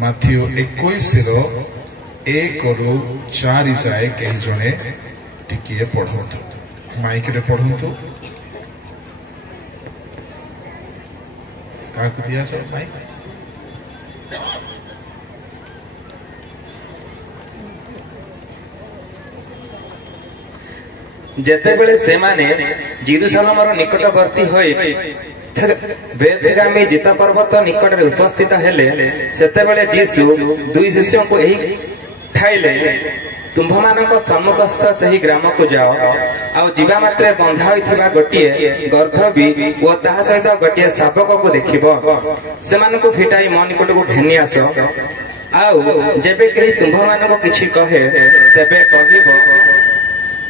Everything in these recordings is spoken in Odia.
ମାଥିଉ 21:1-4 ଯାଏ କେହି ଜଣେ ଟିକିଏ ପଢନ୍ତୁ, ମାଇକରେ ପଢନ୍ତୁ। କାହାକୁ ଦିଆଯାଏ ମାଇକ? ଯେତେବେଳେ ସେମାନେ ଜେରୁସାଲେମର ନିକଟବର୍ତ୍ତୀ ହୋଇ ବେଥଗାମୀ ଜିତା ପର୍ବତ ନିକଟରେ ଉପସ୍ଥିତ ହେଲେ, ସେତେବେଳେ ଯୀଶୁ ଦୁଇ ଶିଷ୍ୟଙ୍କୁ ଏହି ଠାଇଲେ, ତୁମ୍ଭମାନଙ୍କ ସମ୍ମୁଖସ୍ଥ ସେହି ଗ୍ରାମକୁ ଯାଅ, ଆଉ ଯିବା ମାତ୍ରେ ବନ୍ଧା ହୋଇଥିବା ଗୋଟିଏ ଗର୍ଦ୍ଧବୀ ଓ ତାହା ସହିତ ଗୋଟିଏ ଶାବକକୁ ଦେଖିବ। ସେମାନଙ୍କୁ ଫିଟାଇ ମୋ ନିକଟକୁ ଘେନି ଆସ। ଆଉ ଯେବେ କେହି ତୁମ୍ଭମାନଙ୍କୁ କିଛି କହେ, ତେବେ କହିବ,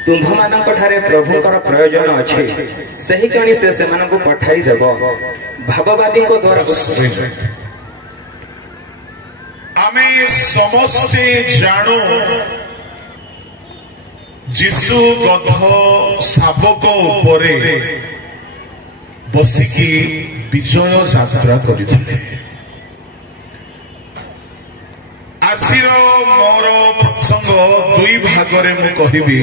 ତୁମ୍ଭମାନଙ୍କ ଠାରେ ପ୍ରଭୁଙ୍କର ପ୍ରୟୋଜନ ଅଛି। ସେହି କ୍ଷଣି ସେ ସେମାନଙ୍କୁ ପଠାଇ ଦେବ। ଭାବବାଦୀଙ୍କ ଦ୍ୱାରା ଆମେ ସମସ୍ତେ ଜାଣୁ ଯୀଶୁ ଗଧ ଶାବକ ଉପରେ ବସିକି ବିଜୟ ଯାତ୍ରା କରିଥିଲେ। ଆଜିର ମୋର ପ୍ରସଙ୍ଗ ଦୁଇ ଭାଗରେ ମୁଁ କହିବି।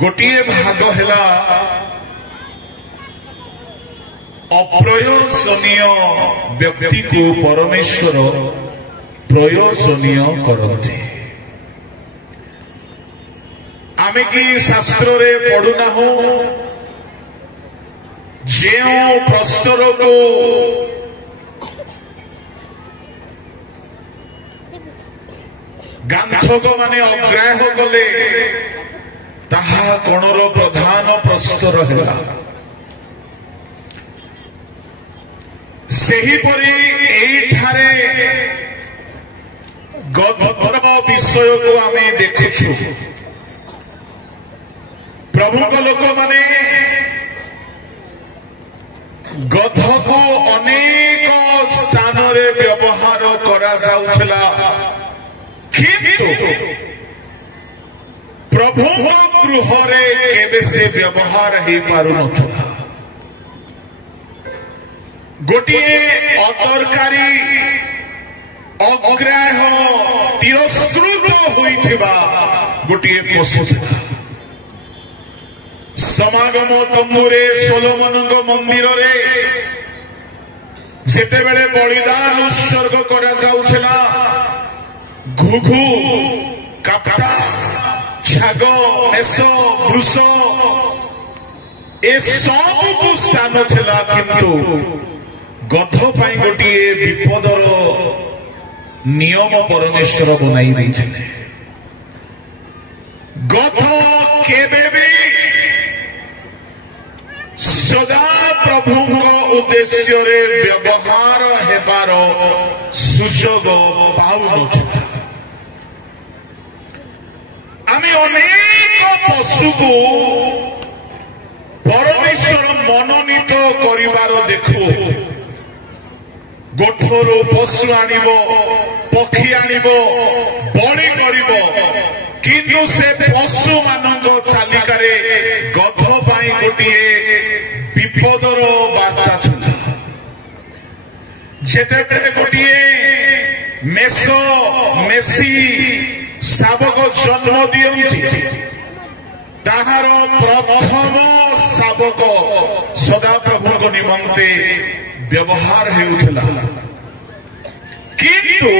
ଗୋଟିଏ ଭାଗ ହେଲା ଅପ୍ରୟୋଜନୀୟ ବ୍ୟକ୍ତିକୁ ପରମେଶ୍ୱର ପ୍ରୟୋଜନୀୟ କରନ୍ତି। ଆମେ କି ଶାସ୍ତ୍ରରେ ପଢୁନାହୁଁ ଯେଉଁ ପ୍ରସ୍ତରକୁ ଗାନ୍ଧକ ମାନେ ଅଗ୍ରାହ୍ୟ କଲେ ତାହା କଣର ପ୍ରଧାନ ପ୍ରସ୍ତର ହେଲା। ସେହିପରି ଏଇଠାରେ ଗଧର ବିଷୟକୁ ଆମେ ଦେଖୁଛୁ। ପ୍ରଭୁଙ୍କ ଲୋକମାନେ ଗଧକୁ ଅନେକ ସ୍ଥାନରେ ବ୍ୟବହାର କରାଯାଉଥିଲା, କିନ୍ତୁ ପ୍ରଭୁଙ୍କ ଗୃହରେ କେବେ ସେ ବ୍ୟବହାର ହେଇପାରୁନଥିଲା। ଗୋଟିଏ ଅଦରକାରୀ ଅଗ୍ରାହ୍ୟ ତିରସ୍କୃତ ହୋଇଥିବା ଗୋଟିଏ ପଶୁ ଥିଲା। ସମାଗମ ତମ୍ବୁରେ ସୋଲୋମନଙ୍କ ମନ୍ଦିରରେ ଯେତେବେଳେ ବଳିଦାନ ଉତ୍ସର୍ଗ କରାଯାଉଥିଲା, ଘୁଘୁ, କାପ୍ଟା, ଛାଗ, ମେଷ, ବୃଷ ଏସବୁକୁ ସ୍ଥାନ ଥିଲା, କିନ୍ତୁ ଗଧ ପାଇଁ ଗୋଟିଏ ବିପଦର ନିୟମ ପରମେଶ୍ୱର ବନାଇ ଦେଇଥିଲେ। ଗଧ କେବେ ବି ସଦା ପ୍ରଭୁଙ୍କ ଉଦ୍ଦେଶ୍ୟରେ ବ୍ୟବହାର ହେବାର ସୁଯୋଗ ପାଉନଥିଲା। ଆମେ ଅନେକ ପଶୁକୁ ପରମେଶ୍ୱର ମନୋନୀତ କରିବାର ଦେଖୁ। ଗୋଠରୁ ପଶୁ ଆଣିବ, ପକ୍ଷୀ ଆଣିବ, ବଳି କରିବ, କିନ୍ତୁ ସେ ପଶୁ ମାନଙ୍କ ତାଲିକାରେ ଗଧ ପାଇଁ ଗୋଟିଏ ବିପଦର ବାର୍ତ୍ତା ଥିଲା। ଯେତେବେଳେ ଗୋଟିଏ ମେଷ ମେଷି ଶାବକ ଜନ୍ମ ଦିଅନ୍ତି, ତାହାର ପ୍ରଥମ ଶାବକ ସଦାପ୍ରଭୁଙ୍କ ନିମନ୍ତେ ବ୍ୟବହାର ହେଉଥିଲା। କିନ୍ତୁ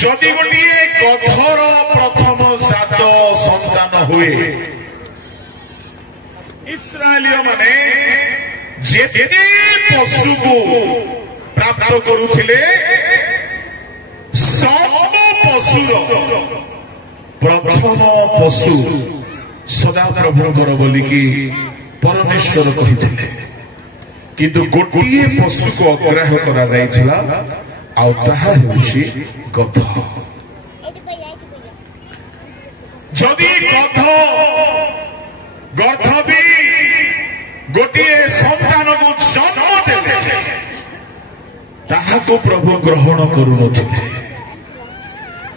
ଯଦି ଗୋଟିଏ ଗଧର ପ୍ରଥମ ଜାତ ସନ୍ତାନ ହୁଏ, ଇସ୍ରାଏଲୀୟ ମାନେ ଯେତେ ପଶୁକୁ ପ୍ରାପ୍ତ କରୁଥିଲେ, ସବୁ ପଶୁର ପ୍ରଥମ ପଶୁ ସଦାପ୍ରଭୁଙ୍କର ବୋଲିକି ପରମେଶ୍ୱର କହିଥିଲେ। କିନ୍ତୁ ଗୋଟିଏ ପଶୁକୁ ଅଗ୍ରାହ୍ୟ କରାଯାଇଥିଲା, ଆଉ ତାହା ହେଉଛି ଗଧ। ଯଦି ଗଧ ବି ଗୋଟିଏ ସନ୍ତାନକୁ ଜନ୍ମ ଦେଲେ, ତାହାକୁ ପ୍ରଭୁ ଗ୍ରହଣ କରୁନଥିଲେ।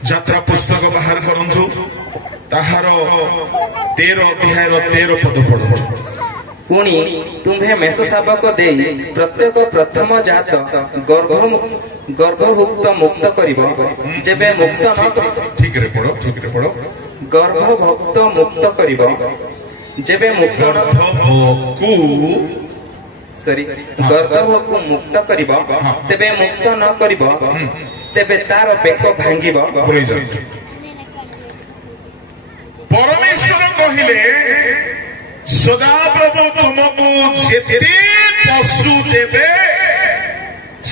ଯାତ୍ରା ପୁସ୍ତକ ବାହାର କରନ୍ତୁ, ତାହାର 13 ଅଧ୍ୟାୟର 13 ପଦ ପଢନ୍ତୁ। पुणी तुम्हें मेष शाबक दे प्रत्येक प्रथम जात गर्भभुक्त मुक्त करिब जेबे मुक्त न ठीक रे पढ़ो गर्भभुक्त मुक्त करिब जेबे मुक्त गर्भभुक्त मुक्त करिब तेबे मुक्त न करिब तेबे तार बेक भांगिब। परमेश्वर कहिले सदाप्रभु तुमको जेते पशु देवे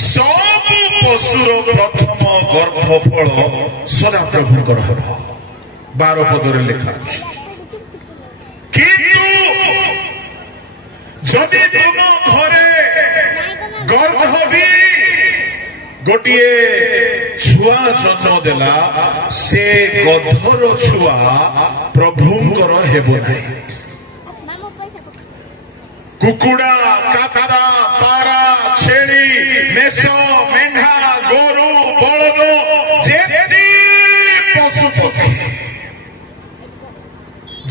सब पशुर प्रथम गर्भफल सदाप्रभुଙ୍କର ହେବ। 12 पदରେ ଲେଖା ଅଛି। କିନ୍ତୁ ଯଦି ତୁମ ଘରେ ଗର୍ଭବୀ ଗୋଟିଏ ଛୁଆ ଜନ୍ମ ଦେଲା ସେ ଗଧର ଛୁଆ ପ୍ରଭୁଙ୍କର ହେବ ନାହିଁ। कुकुड़ा काका पारा छेड़ी मेष मेढा गोरु बलद जेती पशु पक्षी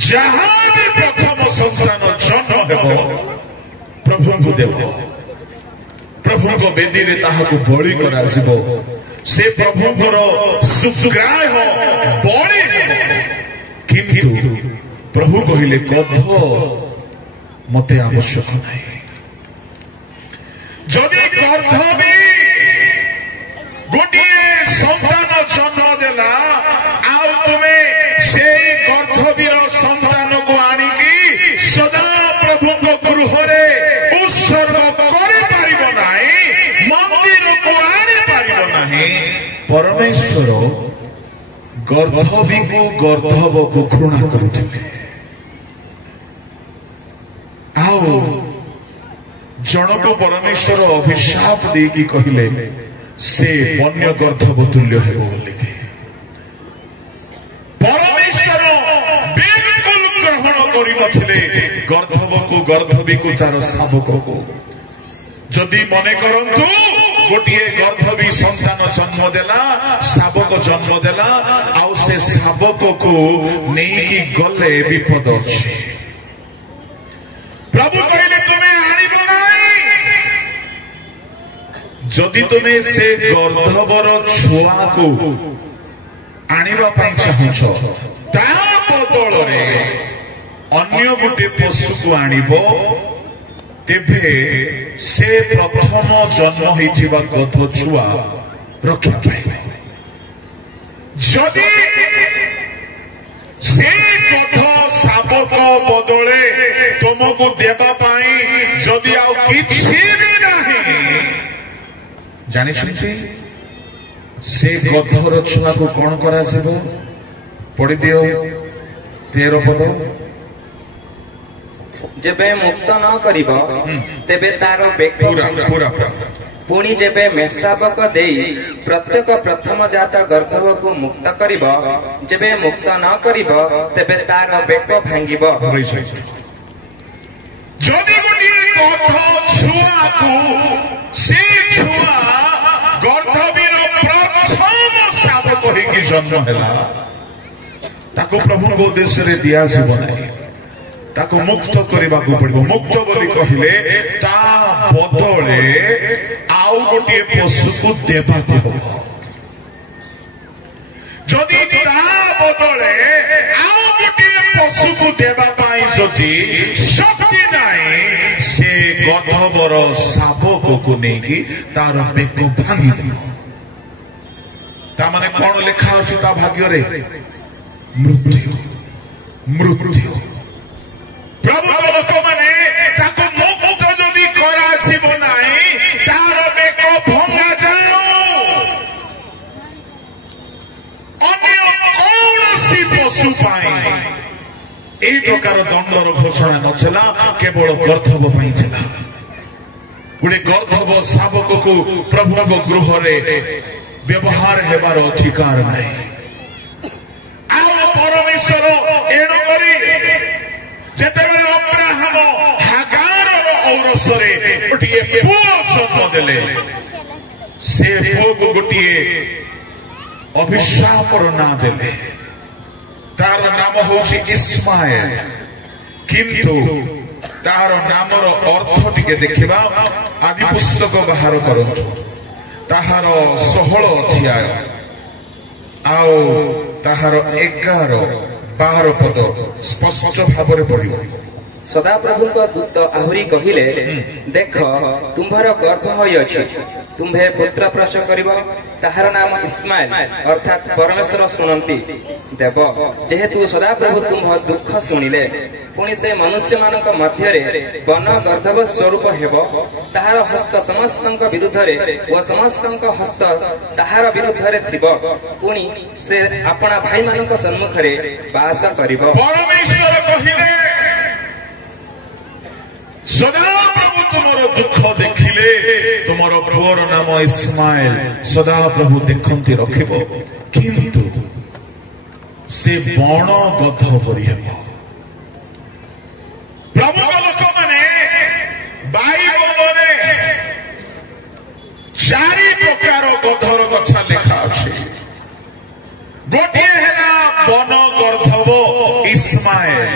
जहाँ भी प्रथम संतान जन्म हेब प्रभु को देव प्रभु को बेदी रे ताहाकु बळी करा जिव से प्रभुଙ୍କର सुग्राह बळी किंतु प्रभु कहिले गध मते आवश्यक नहीं। जदि गर्भवी गोटे संतान जन्म देला आउ तुमे से गर्भवीर संतान को आनिकी सदा प्रभु को गृह रे उत्सर्ग करि पारिबो नाही मंदिर को आनि पारिबो नाही। परमेश्वर गर्भवी को गर्भव को घृणा करुथिले आओ जनक परमेश्वर अभिशाप देकी कहिले से वन्य गर्धव तुल्य हेब बोली परमेश्वर बिल्कुल ग्रहण करिनथिले गर्धव को गर्धवी को तार शाबक को। जदि मने करंतु गोटिए गर्धवी संतान जन्म देला शाबक जन्म देला आउ से शाबक को नेकी गले विपद अछि। प्रभु कहले तुम्हें आनिब नाही जदि तुम्हें से गर्धवर छुआ को आनिबा पई चाहुछ ता बदल रे अन्य गोटे पशु को आनिब तेबे से प्रथम जन्म होइथिबा गध छुआ रक्षा पाइबे। जदि से गध शाबक बदले तुमको देवा पाई जदि आउ किछि भी नहीं जानि छुंती से गधर छुआ को कौन करा सब पढ़ी दियो 13 पद जेबे मुक्त न करिब तेबे तार बेक पूरा पुणी जेबे मेषशाबक देई प्रत्येक प्रथम जात गर्भव को मुक्त करिब जेबे मुक्त न करिब तेबे तार बेक भांगिब। जदि गोटे गध छुआ को से छुआ गर्भवीर प्रथम शाबक होइकी जन्म हैला ताको प्रभु को उद्देश्य रे दिया जीव नहीं ताको मुक्त करबा को पड़िबो। मुक्त बोली कहिले ता बदले आउ गोटे पशु को देबा को हो। जदि ता बदले आउ गोटे पशु को देबा पाई जदि शक्ति नहीं से गर्भवर शाबक को नेकी तार बेक भांगी देबो। ता माने कोन लेखा अछि ता भाग्य रे मृत्यु प्रभु लोक माने ताको मुक्त जदि करा जीव नाही तार बेक भंगा जाओ अन्य कौनसी पशु पाई एई प्रकार दंडर घोषणा नछला केवल गर्धव पाई छला। गुडे गर्धव शाबक को प्रभु गृह रे व्यवहार हेबार अधिकार नाही। परमेश्वर एणु करी जेतेबेले अब्राहम हागार औरसरे गोटिए पुओ जन्म देले से पुओ को गोटिए अभिशापर ना देले तार नाम होछि इस्माएल। किंतु ତାହାର ନାମର ଅର୍ଥ ଟିକେ ଦେଖିବା। ଆଦି ପୁସ୍ତକ ବାହାର କରନ୍ତୁ, ତାହାର 16 ଅଧ୍ୟାୟ ଆଉ ତାହାର 11-12 ପଦ ସ୍ପଷ୍ଟ ଭାବରେ ପଢିବ। ସଦାପ୍ରଭୁଙ୍କ ଦୂତ ଆହୁରି କହିଲେ, ଦେଖ ତୁମ୍ଭର ଗର୍ଭ ହୋଇଅଛି, ତୁମ୍ଭେ ପୁତ୍ର ପ୍ରସବ କରିବ, ତାହାର ନାମ ଇସ୍ମାଏଲ ଅର୍ଥାତ୍ ପରମେଶ୍ୱର ଶୁଣନ୍ତି ଦେବ। ଯେହେତୁ ସଦାପ୍ରଭୁ ତୁମ୍ଭ ଦୁଃଖ ଶୁଣିଲେ, ପୁଣି ସେ ମନୁଷ୍ୟମାନଙ୍କ ମଧ୍ୟରେ ବନ ଗର୍ଦ୍ଧବ ସ୍ୱରୂପ ହେବ। ତାହାର ହସ୍ତ ସମସ୍ତଙ୍କ ବିରୁଦ୍ଧରେ ଓ ସମସ୍ତଙ୍କ ହସ୍ତ ତାହାର ବିରୁଦ୍ଧରେ ଥିବ। ପୁଣି ସେ ଆପଣା ଭାଇମାନଙ୍କ ସମ୍ମୁଖରେ ବାସ କରିବ। ପରମେଶ୍ୱର କହିଲେ, ସଦାପ୍ରଭୁ ତୁମର ଦୁଃଖ ଦେଖିଲେ, ତୁମର ପୁଅର ନାମ ଇସ୍ମାଏଲ ସଦାପ୍ରଭୁ ଦେଖନ୍ତି ରଖିବ, କିନ୍ତୁ ସେ ବଣ ଗଧ ପରି ହେବ। ପ୍ରଭୁଙ୍କ ଲୋକମାନେ ବାଇବଲରେ 4 ପ୍ରକାର ଗଧର କଥା ଲେଖା ଅଛି। ଗୋଟିଏ ହେଲା ବନ ଗର୍ଦ୍ଧବ ଇସ୍ମାଏଲ।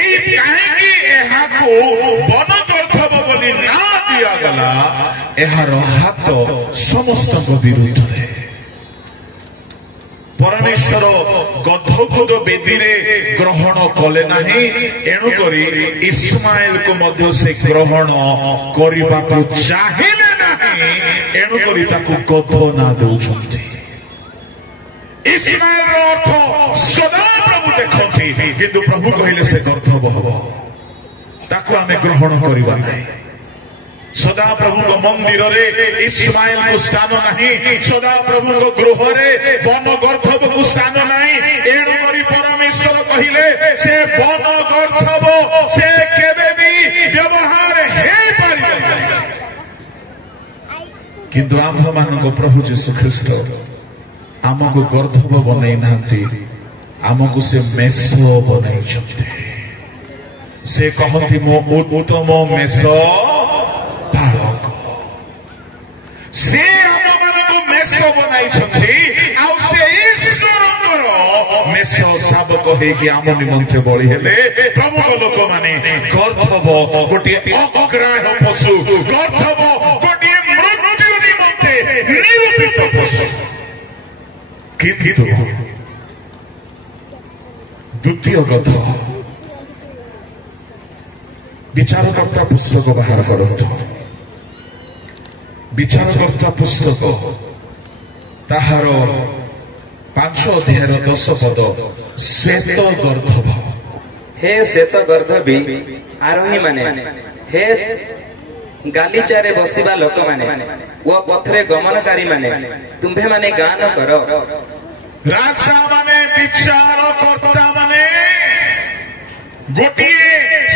ଏଇ କାହିଁକି ଏହାକୁ ବନ ଗର୍ଦ୍ଧବ ବୋଲି ନାଁ ଦିଆଗଲା? ଏହାର ହାତ ସମସ୍ତଙ୍କ ବିରୁଦ୍ଧରେ। ପରମେଶ୍ୱର ଗଧକୁ ତ ବେଦୀରେ ଗ୍ରହଣ କଲେ ନାହିଁ, ଏଣୁକରି ଇସ୍ମାଏଲକୁ ମଧ୍ୟ ସେ ଗ୍ରହଣ କରିବାକୁ ଚାହିଁଲେ ନାହିଁ, ଏଣୁକରି ତାକୁ ଗଧ ନାଁ ଦେଉଛନ୍ତି। ଇସ୍ମାଏଲର ଅର୍ଥ ସଦାପ୍ରଭୁ ଦେଖନ୍ତି, କିନ୍ତୁ ପ୍ରଭୁ କହିଲେ ସେ ଗର୍ଦ୍ଧବ ହେବ, ତାକୁ ଆମେ ଗ୍ରହଣ କରିବା ନାହିଁ। ସଦାପ୍ରଭୁଙ୍କ ମନ୍ଦିରରେ ଇସ୍ମାଏଲକୁ ସ୍ଥାନ ନାହିଁ, ସଦାପ୍ରଭୁଙ୍କ ଗୃହରେ ବନ ଗର୍ଦ୍ଧବକୁ ସ୍ଥାନ ନାହିଁ। ଏଣୁକରି ପରମେଶ୍ୱର କହିଲେ ସେ ବନ ଗର୍ଦ୍ଧବ ସେ କେବେ ବି ବ୍ୟବହାର ହେଇପାରିବ ନାହିଁ। କିନ୍ତୁ ଆମ୍ଭମାନଙ୍କ ପ୍ରଭୁ ଯୀଶୁ ଖ୍ରୀଷ୍ଟ ଆମକୁ ଗର୍ଦ୍ଧବ ବନେଇ ନାହାନ୍ତି, ଆମକୁ ସେ ମେଷ ବନେଇଛନ୍ତି। ସେ କହନ୍ତି ମୋ ଉତ୍ତମ ମେଷ ପାଳକ। ସେ ଆମମାନଙ୍କୁ ମେଷ ବନାଇଛନ୍ତି, ଆଉ ସେ ଈଶ୍ୱରଙ୍କର ମେଷ ଶାବକ ହେଇକି ଆମ ନିମନ୍ତେ ବଳି ହେଲେ। ପ୍ରଭୁଙ୍କ ଲୋକମାନେ ଗର୍ଦ୍ଧବ ଗୋଟିଏ ଅଗ୍ରାହ୍ୟ ପଶୁ, ଗର୍ଦ୍ଧବ ଗୋଟିଏ ମୃତ୍ୟୁ ନିମନ୍ତେ ନିରୂପିତ ପଶୁ। କିନ୍ତୁ ଦ୍ୱିତୀୟ ଗଧ, ବିଚାରକର୍ତ୍ତା ପୁସ୍ତକ ବାହାର କରନ୍ତୁ। ବିଚାରକର୍ତ୍ତା ପୁସ୍ତକ ତାହାର 5 ଅଧ୍ୟାୟର 10 ପଦ, ଶ୍ଵେତ ଗର୍ଦ୍ଧବ। ହେ ଶ୍ଵେତ ଗର୍ଦ୍ଧବୀ ଆରୋହୀମାନେ, ହେ ଗାଲିଚାରେ ବସିବା ଲୋକମାନେ ଓ ପଥରେ ଗମନକାରୀମାନେ, ତୁମ୍ଭେମାନେ ଗାନ କର। ରାଜାମାନେ, ବିଚାରକର୍ତ୍ତା ମାନେ ଗୋଟିଏ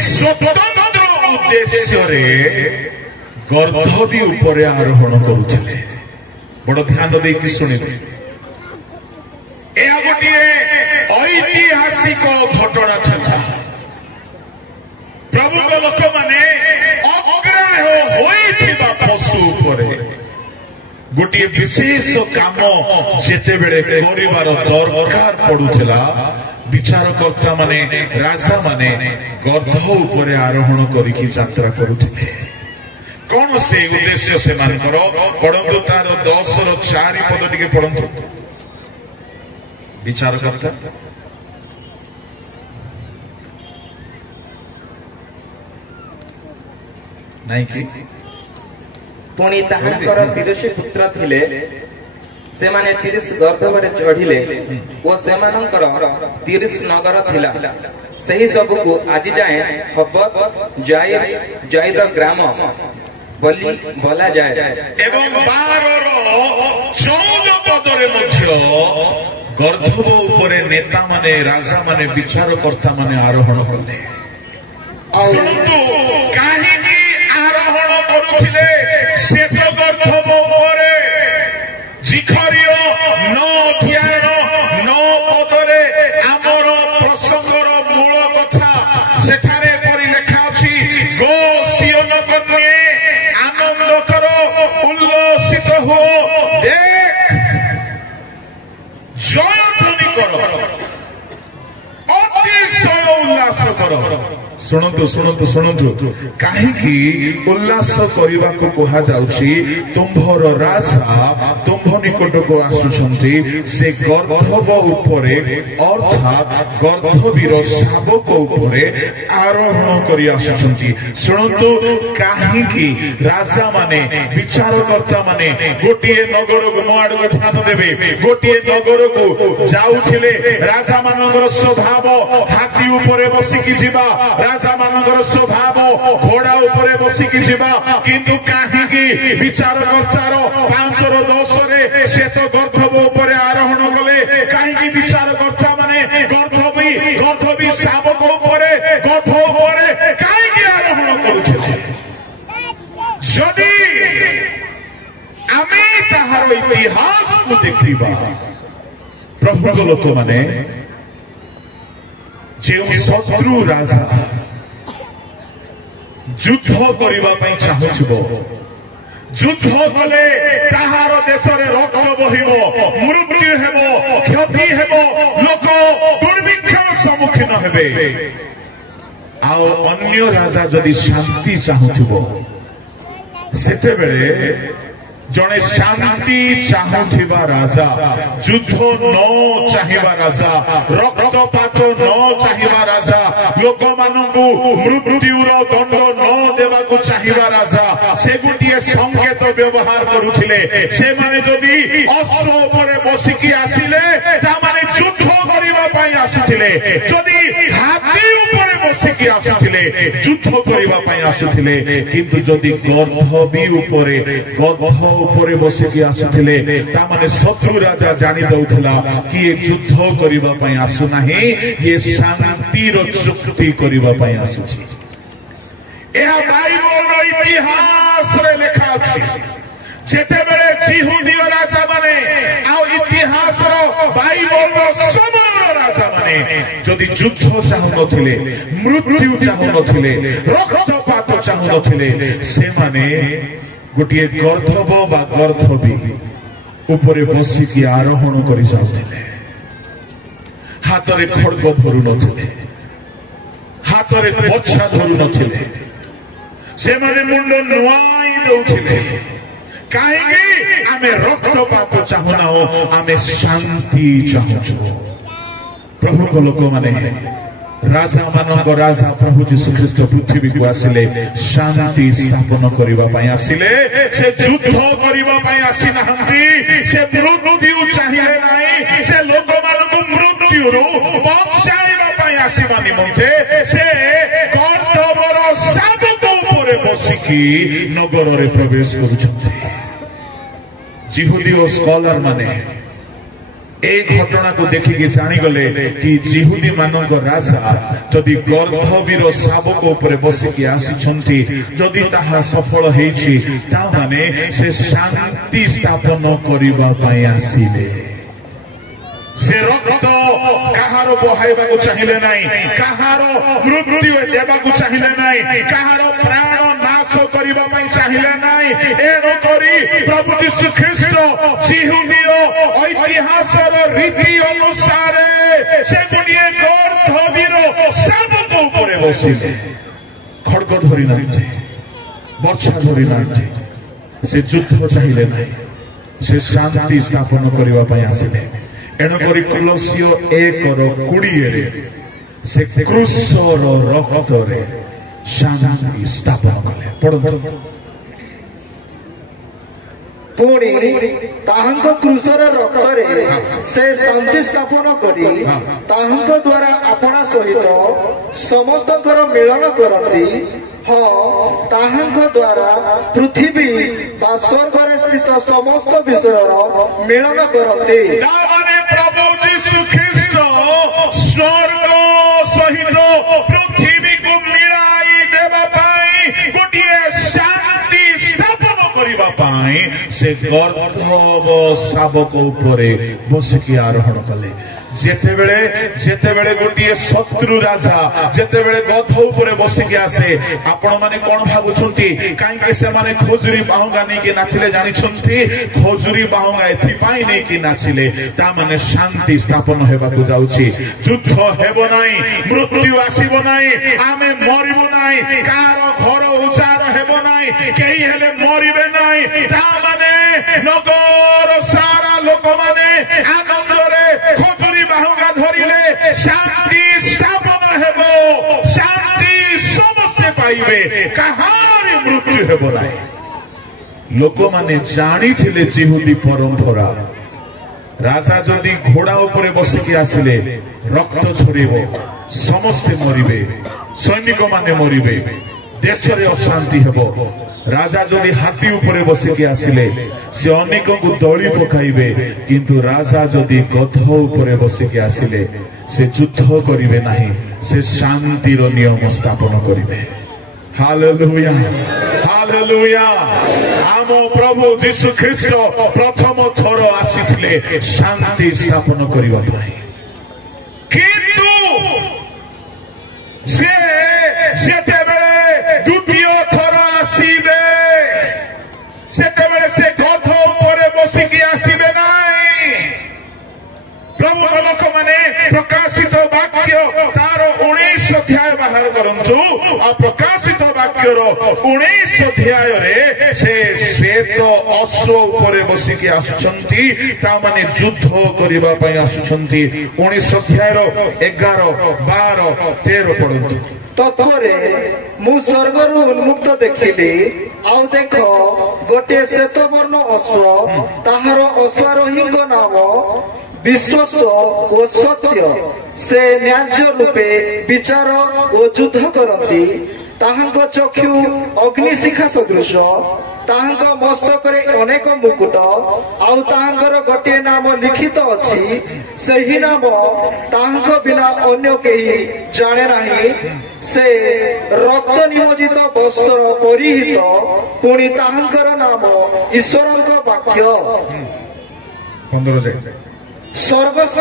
ସ୍ୱତନ୍ତ୍ର ଉଦ୍ଦେଶ୍ୟରେ ଗର୍ଦ୍ଧବୀ ଉପରେ ଆରୋହଣ କରୁଥିଲେ। ବଡ ଧ୍ୟାନ ଦେଇକି ଶୁଣିବେ, ଏହା ଗୋଟିଏ ଐତିହାସିକ ଘଟଣା ଥିଲା। ପ୍ରଭୁଙ୍କ ଲୋକମାନେ ଅଗ୍ରାହ୍ୟ ହୋଇଥିବା ପଶୁ ଉପରେ ଗୋଟିଏ ବିଶେଷ କାମ ଯେତେବେଳେ କରିବାର ଦରକାର ପଡୁଥିଲା, ବିଚାରକର୍ତ୍ତା ମାନେ, ରାଜା ମାନେ ଗର୍ଦ୍ଧ ଉପରେ ଆରୋହଣ କରିକି ଯାତ୍ରା କରୁଥିଲେ। କଣ ସେ ଉଦ୍ଦେଶ୍ୟ ସେମାନଙ୍କର? ପଢନ୍ତୁ ତାର 10ର 4 ପଦ ଟିକେ ପଢନ୍ତୁ। ବିଚାରକର୍ତ୍ତା ନାଇଁ କି? ପୁଣି ତାହାଙ୍କର 30 ପୁତ୍ର ଥିଲେ, ସେମାନେ 30 ଗର୍ଦ୍ଧବରେ ଚଢିଲେ ଓ ସେମାନଙ୍କର 30 ନଗର ଥିଲା। ସେହି ସବୁକୁ ଆଜି ଯାଏଁ ହବତ ଜାଇର ଗ୍ରାମ ବୋଲି ବୋଲାଯାଏ। ଏବଂ 12ର 14 ପଦରେ ମଧ୍ୟ ଗର୍ଦ୍ଧବ ଉପରେ ନେତାମାନେ, ରାଜାମାନେ, ବିଚାରକର୍ତ୍ତା ମାନେ ଆରୋହଣ କଲେ। ଶୁଣନ୍ତୁ, କାହିଁକି ଆରୋହଣ କରୁଥିଲେ? ଶ୍ଵେତ ଗର୍ଦ୍ଧବ ଉପରେ ଜିଖରୀୟ 9 ଅଧ୍ୟାୟର 9 ପଦରେ ଆମର ପ୍ରସଙ୍ଗର ମୂଳ କଥା ସେଠାରେ ପରି ଲେଖା ଅଛି, ଗୋ ସିଓନ କନ୍ୟା ଆନନ୍ଦ କର, ଉଲ୍ଲସିତ ହୁଅ, ଦେଖ ଜୟଧ୍ୱନି କର, ଅତିଶୟ ଉଲ୍ଲାସ କର। ଶୁଣନ୍ତୁ ଶୁଣନ୍ତୁ ଶୁଣନ୍ତୁ କାହିଁକି ଉଲ୍ଲାସ କରିବାକୁ କୁହାଯାଉଛି ତୁମ୍ଭର ରାଜା ତୁମ୍ଭ ନିକଟକୁ ଆସୁଛନ୍ତି ସେ ଗର୍ଦ୍ଧବ ଉପରେ ଅର୍ଥାତ୍ ଗର୍ଦ୍ଧବୀର ଶାବକ ଉପରେ ଆରୋହଣ କରି ଆସୁଛନ୍ତି। ଶୁଣନ୍ତୁ କାହିଁକି ରାଜା ମାନେ ବିଚାରକର୍ତ୍ତା ମାନେ ଗୋଟିଏ ନଗରକୁ ମୋ ଆଡକୁ ଧ୍ୟାନ ଦେବେ ଗୋଟିଏ ନଗରକୁ ଯାଉଥିଲେ ରାଜା ମାନଙ୍କର ସ୍ୱଭାବ ହାତୀ ଉପରେ ବସିକି ଯିବା ରାଜା ମାନଙ୍କର ସ୍ୱଭାବ ଘୋଡା ଉପରେ ବସିକି ଯିବା କିନ୍ତୁ କାହିଁକି ବିଚାରକର୍ତ୍ତାର 5-10ରେ ସେ ତ ଗର୍ଦ୍ଧବ ଉପରେ ଆରୋହଣ କଲେ କାହିଁକି ବିଚାରକର୍ତ୍ତା ମାନେ ଗର୍ଦ୍ଧବୀ ଶାବକ ଉପରେ ଗର୍ଦ୍ଧ ଉପରେ କାହିଁକି ଆରୋହଣ କରୁছে ଯଦି ଆମେ ତାହାର ଇତିହାସକୁ ଦେଖିବା ପ୍ରଭୁଙ୍କ ଲୋକମାନେ ଯେଉଁ ଶତ୍ରୁ ରାଜା ଯୁଦ୍ଧ କରିବା ପାଇଁ ଚାହୁଁଥିବ ଯୁଦ୍ଧ କଲେ ତାହାର ଦେଶରେ ରକ୍ତ ବହିବ ମୃତ୍ୟୁ ହେବ କ୍ଷତି ହେବ ଲୋକ ଦୁର୍ଭିକ୍ଷର ସମ୍ମୁଖୀନ ହେବେ ଆଉ ଅନ୍ୟ ରାଜା ଯଦି ଶାନ୍ତି ଚାହୁଁଥିବ ସେତେବେଳେ ଜଣେ ଶାନ୍ତି ଚାହୁଁଥିବା ରାଜା ଯୁଦ୍ଧ ନ ଚାହିଁବା ରାଜା ରକ୍ତପାତ ନ ଚାହିଁବା ରାଜା ଲୋକମାନଙ୍କୁ ମୃତ୍ୟୁର ଦଣ୍ଡ ନ ଦେବାକୁ ଚାହିଁବା ରାଜା ସେ ଗୋଟିଏ ସଂକେତ ବ୍ୟବହାର କରୁଥିଲେ ସେମାନେ ଯଦି ଅଶ୍ଵ ଉପରେ ବସିକି ଆସିଲେ ତାମାନେ ଯୁଦ୍ଧ କରିବା ପାଇଁ ଆସୁଥିଲେ ଯଦି ହାତୀ ଉପରେ ବସିକି ଆସୁଥିଲେ ଯୁଦ୍ଧ କରିବା ପାଇଁ ଆସୁଥିଲେ କିନ୍ତୁ ଯଦି ଗର୍ଦ୍ଧବୀ ଉପରେ ବସିକି ଆସୁଥିଲେ ତାମାନେ ଶତ୍ରୁ ରାଜା ଜାଣି ଦଉଥିଲା କି ଏ ଯୁଦ୍ଧ କରିବା ପାଇଁ ଆସୁନାହିଁ ଇଏ ଶାନ୍ତିର ଚୁକ୍ତି କରିବା ପାଇଁ ଆସୁଛି। ଏହା ବାଇବଲର ଇତିହାସରେ ଲେଖା ଅଛି ଯେତେବେଳେ ଜିହୁଦୀୟ ରାଜା ମାନେ ଆଉ ଇତିହାସର ବାଇବଲର ସମୟର ରାଜା ମାନେ ଯଦି ଯୁଦ୍ଧ ଚାହୁଁନଥିଲେ ମୃତ୍ୟୁ ଚାହୁଁନଥିଲେ ରକ୍ତପାତ ଚାହୁଁନଥିଲେ ସେମାନେ ଗୋଟିଏ ଗର୍ଦ୍ଧବ ବା ଗର୍ଦ୍ଧବୀ ଉପରେ ବସିକି ଆରୋହଣ କରି ଯାଉଥିଲେ ହାତରେ ଖଡ୍ଗ ଧରୁନଥିଲେ ହାତରେ ବଛା ଧରୁନଥିଲେ ସେମାନେ ମୁଣ୍ଡ ନୁଆଇ ଦେଉଥିଲେ କାହିଁକି ଆମେ ରକ୍ତପାତ ଚାହୁଁନାହୁଁ ଆମେ ଶାନ୍ତି ଚାହୁଁଛୁ। ପ୍ରଭୁଙ୍କ ଲୋକମାନେ ରାଜା ମାନଙ୍କ ରାଜା ପ୍ରଭୁ ଯୀଶୁଖ୍ରୀଷ୍ଟ ପୃଥିବୀକୁ ଆସିଲେ ଶାନ୍ତି ସ୍ଥାପନ କରିବା ପାଇଁ ଆସିଲେ ସେ ଯୁଦ୍ଧ କରିବା ପାଇଁ ଆସିନାହାନ୍ତି ସେ ମୃତ୍ୟୁ ଚାହିଁଲେ ନାହିଁ ସେ ଲୋକମାନଙ୍କୁ ମୃତ୍ୟୁରୁ ବଞ୍ଚାଇବା ପାଇଁ ଆସିବା ନିମନ୍ତେ ସେ ଗର୍ଦ୍ଧବର ଶାବକ ଉପରେ ବସିକି ନଗରରେ ପ୍ରବେଶ କରୁଛନ୍ତି। ଜିହୁଦୀ ଓ ସ୍କଲାର ମାନେ এই ঘটনাକୁ ଦେଖିକି ଜାଣିଗଲେ କି ଜିହୁଦୀ ମାନଙ୍କ ରାଜା ଯଦି ଗର୍ଦ୍ଧବୀର ଶାବକ ଉପରେ ବସିକି ଆସିଛନ୍ତି ଯଦି ତାହା ସଫଳ ହେଇଛି ତାମାନେ ସେ ଶାନ୍ତି ସ୍ଥାପନ କରିବା ପାଇଁ ଆସିବେ ସେ ରକ୍ତ କାହାର ବହାଇବାକୁ ଚାହିଁଲେ ନାହିଁ କାହାର ମୃତ୍ୟୁ ଦେବାକୁ ଚାହିଁଲେ ନାହିଁ କାହାର ପ୍ରାଣ ନାଶ କରିବା ପାଇଁ ଚାହିଁଲେ ନାହିଁ ଏଣୁ କରି ପ୍ରଭୁ ଯୀଶୁଖ୍ରୀଷ୍ଟ ଜିହୁଦୀୟ ଐତିହାସର ରୀତି ଅନୁସାରେ ସେ ଗୋଟିଏ ଗର୍ଦ୍ଧବୀର ଶାବକ ଉପରେ ବସିଲେ ଖଡ୍ଗ ଧରି ନାହାନ୍ତି ବର୍ଚ୍ଛା ଧରି ନାହାନ୍ତି ସେ ଯୁଦ୍ଧ ଚାହିଁଲେ ନାହିଁ ସେ ଶାନ୍ତି ସ୍ଥାପନ କରିବା ପାଇଁ ଆସିଲେ ଏଣୁକରି କଲୋସିୟ 1:20 ସେ କ୍ରୁଶର ରକ୍ତରେ ଶାନ୍ତି ସ୍ଥାପନ କଲେ। ପଢନ୍ତୁ ପୁଣି ତାହାଙ୍କ କ୍ରୁଶର ରକ୍ତରେ ସେ ଶାନ୍ତି ସ୍ଥାପନ କରି ତାହାଙ୍କ ଦ୍ୱାରା ଆପଣା ସହିତ ସମସ୍ତଙ୍କର ମିଳନ କରନ୍ତି ହଁ ତାହାଙ୍କ ଦ୍ୱାରା ପୃଥିବୀ ବା ସ୍ୱର୍ଗରେ ସ୍ଥିତ ସମସ୍ତ ବିଷୟର ମିଳନ କରନ୍ତି। ପ୍ରଭୁ ଯୀଶୁଖ୍ରୀଷ୍ଟ ସ୍ୱର୍ଗ ସହିତ ପୃଥିବୀକୁ ମିଳାଇ ଦେବା ପାଇଁ ଗୋଟିଏ ଶାନ୍ତି ସ୍ଥାପନ କରିବା ପାଇଁ ସେ ଗର୍ଦ୍ଧବ ଶାବକ ଉପରେ ବସିକି ଆରୋହଣ କଲେ। ଯେତେବେଳେ ଗୋଟିଏ ଶତ୍ରୁ ରାଜା ଯେତେବେଳେ ଗଧ ଉପରେ ବସିକି ଆସେ, ଆପଣ ମାନେ କଣ ଭାବୁଛନ୍ତି କାହିଁକି ସେମାନେ ଖଜୁରୀ ବାହୁଙ୍ଗା ନେଇକି ନାଚିଲେ ଜାଣିଛନ୍ତି? ଖଜୁରୀ ବାହୁଙ୍ଗା ଏଥିପାଇଁ ନେଇକି ନାଚିଲେ, ତା ମାନେ ଶାନ୍ତି ସ୍ଥାପନ ହେବାକୁ ଯାଉଛି। ଯୁଦ୍ଧ ହେବ ନାହିଁ, ମୃତ୍ୟୁ ଆସିବ ନାହିଁ, ଆମେ ମରିବୁ ନାହିଁ, କାହାର ଘର ଉଜାଡ ହେବ ନାହିଁ, କେହି ହେଲେ ମରିବେ ନାହିଁ। ତା ମାନେ ନଗର ସାରା ଲୋକମାନେ ଆନନ୍ଦରେ ଖଜୁରୀ ବାହୁଙ୍ଗା ଧରିଲେ ଶାନ୍ତି ସ୍ଥାପନ ହେବ, ଶାନ୍ତି ସମସ୍ତେ ପାଇବେ, କାହାର ମୃତ୍ୟୁ ହେବ ନାହିଁ। ଲୋକମାନେ ଜାଣିଥିଲେ ଜିହୁଦୀ ପରମ୍ପରା, ରାଜା ଯଦି ଘୋଡା ଉପରେ ବସିକି ଆସିଲେ ରକ୍ତ ଝରିବ, ସମସ୍ତେ ମରିବେ, ସୈନିକ ମାନେ ମରିବେ, ଦେଶରେ ଅଶାନ୍ତି ହେବ। ରାଜା ଯଦି ହାତୀ ଉପରେ ବସିକି ଆସିଲେ ସେ ଅନେକଙ୍କୁ ଦଳି ପକାଇବେ, କିନ୍ତୁ ରାଜା ଯଦି ଗଧ ଉପରେ ବସିକି ଆସିଲେ ସେ ଯୁଦ୍ଧ କରିବେ ନାହିଁ, ସେ ଶାନ୍ତିର ନିୟମ ସ୍ଥାପନ କରିବେ। Hallelujah, hallelujah. ଆମ ପ୍ରଭୁ ଯୀଶୁ ଖ୍ରୀଷ୍ଟ ପ୍ରଥମ ଥର ଆସିଥିଲେ ଶାନ୍ତି ସ୍ଥାପନ କରିବା ପାଇଁ, କିନ୍ତୁ ସେ ଯେତେବେଳେ ଦ୍ୱିତୀୟ ଥର ଆସିବେ ସେତେବେଳେ ସେ ଗଧ ଉପରେ ବସିକି ଆସିବେ ନାହିଁ। ପ୍ରଭୁ ଲୋକମାନେ ପ୍ରକାଶିତ ବାକ୍ୟ ତାର 19 ଅଧ୍ୟାୟ ବାହାର କରନ୍ତୁ, ଆଉ ପ୍ରକାଶିତ ବାକ୍ୟର 19 ଅଧ୍ୟାୟରେ ସେ ଶ୍ଵେତ ଅଶ୍ଵ ଉପରେ ବସିକି ଆସୁଛନ୍ତି, ତାମାନେ ଯୁଦ୍ଧ କରିବା ପାଇଁ ଆସୁଛନ୍ତି। 19 ଅଧ୍ୟାୟର 11, 12, 13 ପଢନ୍ତୁ। ତତ୍ପରେ ମୁଁ ସ୍ୱର୍ଗରୁ ଉନ୍ମୁକ୍ତ ଦେଖିଲି, ଆଉ ଦେଖ ଗୋଟିଏ ଶ୍ଵେତବର୍ଣ୍ଣ ଅଶ୍ଵ, ତାହାର ଅଶ୍ୱାରୋହୀଙ୍କ ନାମ ବିଶ୍ୱସ୍ତ ଓ ସତ୍ୟ, ସେ ନ୍ୟାଯ୍ୟ ରୂପେ ବିଚାର ଓ ଯୁଦ୍ଧ କରନ୍ତି। ତାହାଙ୍କ ଚକ୍ଷୁ ଅଗ୍ନିଶିଖା ସଦୃଶ, ତାହାଙ୍କ ମସ୍ତକରେ ଅନେକ ମୁକୁଟ, ଆଉ ତାହାଙ୍କର ଗୋଟିଏ ନାମ ଲିଖିତ ଅଛି, ସେହି ନାମ ତାହାଙ୍କ ବିନା ଅନ୍ୟ କେହି ଜାଣେ ନାହିଁ। ସେ ରକ୍ତ ନିମୋଜିତ ବସ୍ତ୍ର ପରିହିତ, ପୁଣି ତାହାଙ୍କର ନାମ ଈଶ୍ୱରଙ୍କ ବାକ୍ୟ। 15 ଯାଏ। ସର୍ବସ୍ତ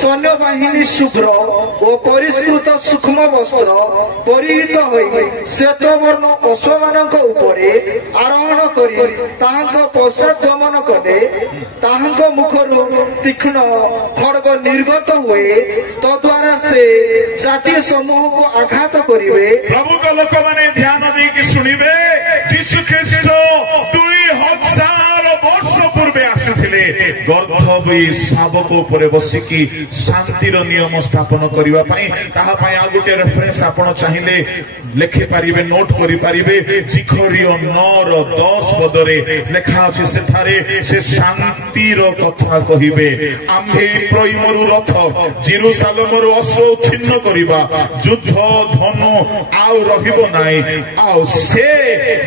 ସୈନ୍ୟବାହିନୀ ଶୁଭ୍ର ଓ ପରିଷ୍କୃତ ସୂକ୍ଷ୍ମ ବସ୍ତ୍ର ପରିହିତ ହୋଇ ଶ୍ଵେତବର୍ଣ୍ଣ ଅଶ୍ୱମାନଙ୍କ ଉପରେ ଆରୋହଣ କରି ତାହାଙ୍କ ପଶ୍ଚାତ ଗମନ କଲେ। ତାହାଙ୍କ ମୁଖରୁ ତୀକ୍ଷ୍ଣ ଖଡ୍ଗ ନିର୍ଗତ ହୁଏ, ତଦ୍ୱାରା ସେ ଜାତି ସମୂହକୁ ଆଘାତ କରିବେ। ପ୍ରଭୁଙ୍କ ଲୋକମାନେ ଧ୍ୟାନ ଦେଇକି ଶୁଣିବେ, ଯୀଶୁ ଖ୍ରୀଷ୍ଟ 2000 ବର୍ଷ ପୂର୍ବେ ଆସିଥିଲେ ଗର୍ଭବତୀ ଶାବକ ଉପରେ ବସିକି ଶାନ୍ତିର ନିୟମ ସ୍ଥାପନ କରିବା ପାଇଁ। ତାହା ପାଇଁ ଆଉ ଗୋଟେ ରେଫରେନ୍ସ ଆପଣ ଚାହିଁଲେ ଲେଖିପାରିବେ, ନୋଟ କରିପାରିବେ। ଜିଖରୀୟ 9:10 ପଦରେ ଲେଖା ଅଛି, ସେଠାରେ ସେ ଶାନ୍ତିର କଥା କହିବେ। ଆମ୍ଭେ ପ୍ରୋଇମରୁ ରଥ, ଜେରୁସାଲେମରୁ ଅଶ୍ଵ ଉଚ୍ଛିନ୍ନ କରିବା, ଯୁଦ୍ଧ ଧନୁ ଆଉ ରହିବ ନାହିଁ, ଆଉ ସେ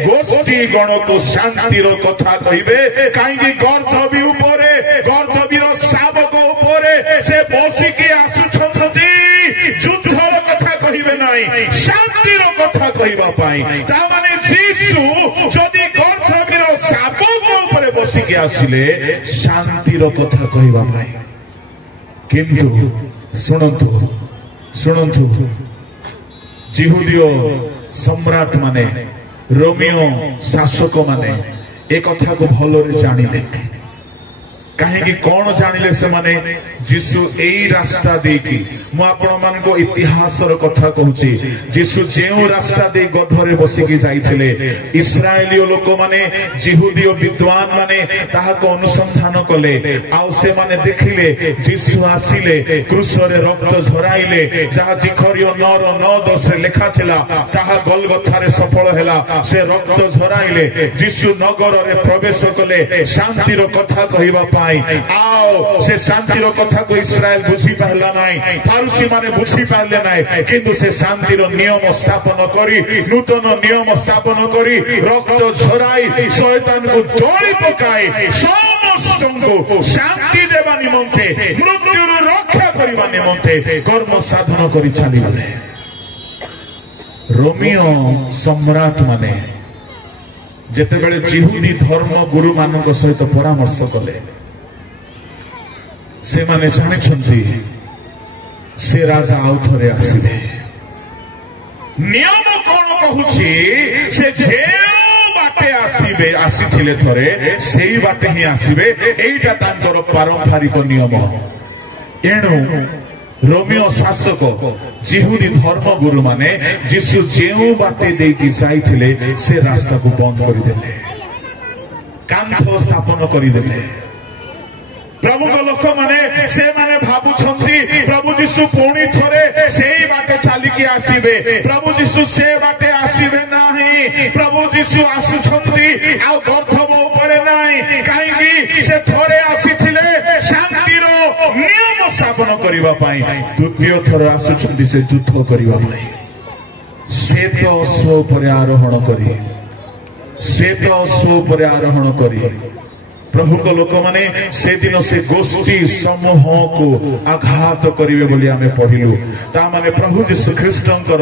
ଗୋଷ୍ଠୀ ଗଣକୁ ଶାନ୍ତିର କଥା କହିବେ। କାହିଁକି? ଗର୍ଭବୀ ଉପରେ, ଗର୍ଭବୀର ଶାବକ ଉପରେ ସେ ବସିକି ଆସୁଛନ୍ତି ଯୁଦ୍ଧର କଥା କହିବେ ନାହିଁ, ଶାନ୍ତିର କଥା କହିବା ପାଇଁ। ତାମାନେ ଯୀଶୁ ଯଦି ଗର୍ଭବୀର ଶାବକ ଉପରେ ବସିକି ଆସିଲେ ଶାନ୍ତିର କଥା କହିବା ପାଇଁ। କିନ୍ତୁ ଶୁଣନ୍ତୁ ଶୁଣନ୍ତୁ, ଜିହୁଦୀୟ ସମ୍ରାଟ ମାନେ, ରୋମିଓ ଶାସକ ମାନେ ଏ କଥାକୁ ଭଲରେ ଜାଣିଲେ। କାହିଁକି? କଣ ଜାଣିଲେ ସେମାନେ? ଯୀଶୁ ଏଇ ରାସ୍ତା ଦେଇକି, ମୁଁ ଆପଣମାନଙ୍କ ଇତିହାସର କଥା କହୁଛି, ଯୀଶୁ ଯେଉଁ ରାସ୍ତା ଦେଇ ଗଧରେ ବସିକି ଯାଇଥିଲେ, ଇସ୍ରାଏଲୀୟ ଲୋକମାନେ, ଜିହୁଦୀୟ ବିଦ୍ୱାନ ମାନେ ତାହାକୁ ଅନୁସନ୍ଧାନ କଲେ, ଆଉ ସେମାନେ ଦେଖିଲେ ଯୀଶୁ ଆସିଲେ, କ୍ରୁଶରେ ରକ୍ତ ଝରାଇଲେ, ଯାହା ଜିଖରୀୟ 9:9-10 ଲେଖା ଥିଲା ତାହା ଗୋଲଗଥାରେ ସଫଳ ହେଲା। ସେ ରକ୍ତ ଝରାଇଲେ, ଯୀଶୁ ନଗରରେ ପ୍ରବେଶ କଲେ ଶାନ୍ତିର କଥା କହିବା ପାଇଁ। ଆଉ ସେ ଶାନ୍ତିର କଥାକୁ ଇସ୍ରାଏଲ ବୁଝିପାରିଲା ନାହିଁ, ଫାରୁସୀ ମାନେ ବୁଝିପାରିଲେ ନାହିଁ, କିନ୍ତୁ ସେ ଶାନ୍ତିର ନିୟମ ସ୍ଥାପନ କରି, ନୂତନ ନିୟମ ସ୍ଥାପନ କରି, ରକ୍ତ ଝରାଇ ଶୟତାନକୁ ଦଳି ପକାଇ ସମସ୍ତଙ୍କୁ ଶାନ୍ତି ଦେବା ନିମନ୍ତେ, ମୃତ୍ୟୁରୁ ରକ୍ଷା କରିବା ନିମନ୍ତେ କର୍ମ ସାଧନ କରି ଚାଲିଗଲେ। ରୋମିଓ ସମ୍ରାଟ ମାନେ ଯେତେବେଳେ ଜିହୁଦୀ ଧର୍ମ ଗୁରୁ ମାନଙ୍କ ସହିତ ପରାମର୍ଶ କଲେ, ସେମାନେ ଜାଣିଛନ୍ତି ସେ ରାଜା ଆଉ ଥରେ ଆସିବେ। ନିୟମ କଣ କହୁଛି? ସେ ଯେଉଁ ବାଟେ ଆସିଥିଲେ ଥରେ ସେଇ ବାଟେ ହିଁ ଆସିବେ। ଏଇଟା ତାଙ୍କର ପାରମ୍ପରିକ ନିୟମ। ଏଣୁ ରୋମିଓ ଶାସକ ଜିହୁଦୀ ଧର୍ମଗୁରୁ ମାନେ ଯୀଶୁ ଯେଉଁ ବାଟେ ଦେଇକି ଯାଇଥିଲେ ସେ ରାସ୍ତାକୁ ବନ୍ଦ କରିଦେଲେ, କାନ୍ଥ ସ୍ଥାପନ କରିଦେଲେ। ପ୍ରଭୁଙ୍କ ଲୋକମାନେ ସେମାନେ ଭାବୁଛନ୍ତି ପ୍ରଭୁ ଯୀଶୁ ପୁଣି ଥରେ ସେଇ ବାଟେ ଚାଲିକି ଆସିବେ। ପ୍ରଭୁ ଯୀଶୁ ସେ ବାଟେ ଆସିବେ ନାହିଁ। ପ୍ରଭୁ ଯୀଶୁ ଆସୁଛନ୍ତି ଆଉ ଗର୍ଭବ ଉପରେ ନାହିଁ। କାହିଁକି? ସେ ଥରେ ଆସିଥିଲେ ଶାନ୍ତିର ନିୟମ ସ୍ଥାପନ କରିବା ପାଇଁ, ଦ୍ୱିତୀୟ ଥର ଆସୁଛନ୍ତି ସେ ଯୁଦ୍ଧ କରିବା ପାଇଁ। ଶ୍ଵେତ ଅଶ୍ଵ ଉପରେ ଆରୋହଣ କରି ପ୍ରଭୁଙ୍କ ଲୋକମାନେ ସେଦିନ ସେ ଗୋଷ୍ଠୀ ସମୂହକୁ ଆଘାତ କରିବେ ବୋଲି ଆମେ ପଢିଲୁ। ତା ମାନେ ପ୍ରଭୁ ଯୀଶୁ ଖ୍ରୀଷ୍ଟଙ୍କର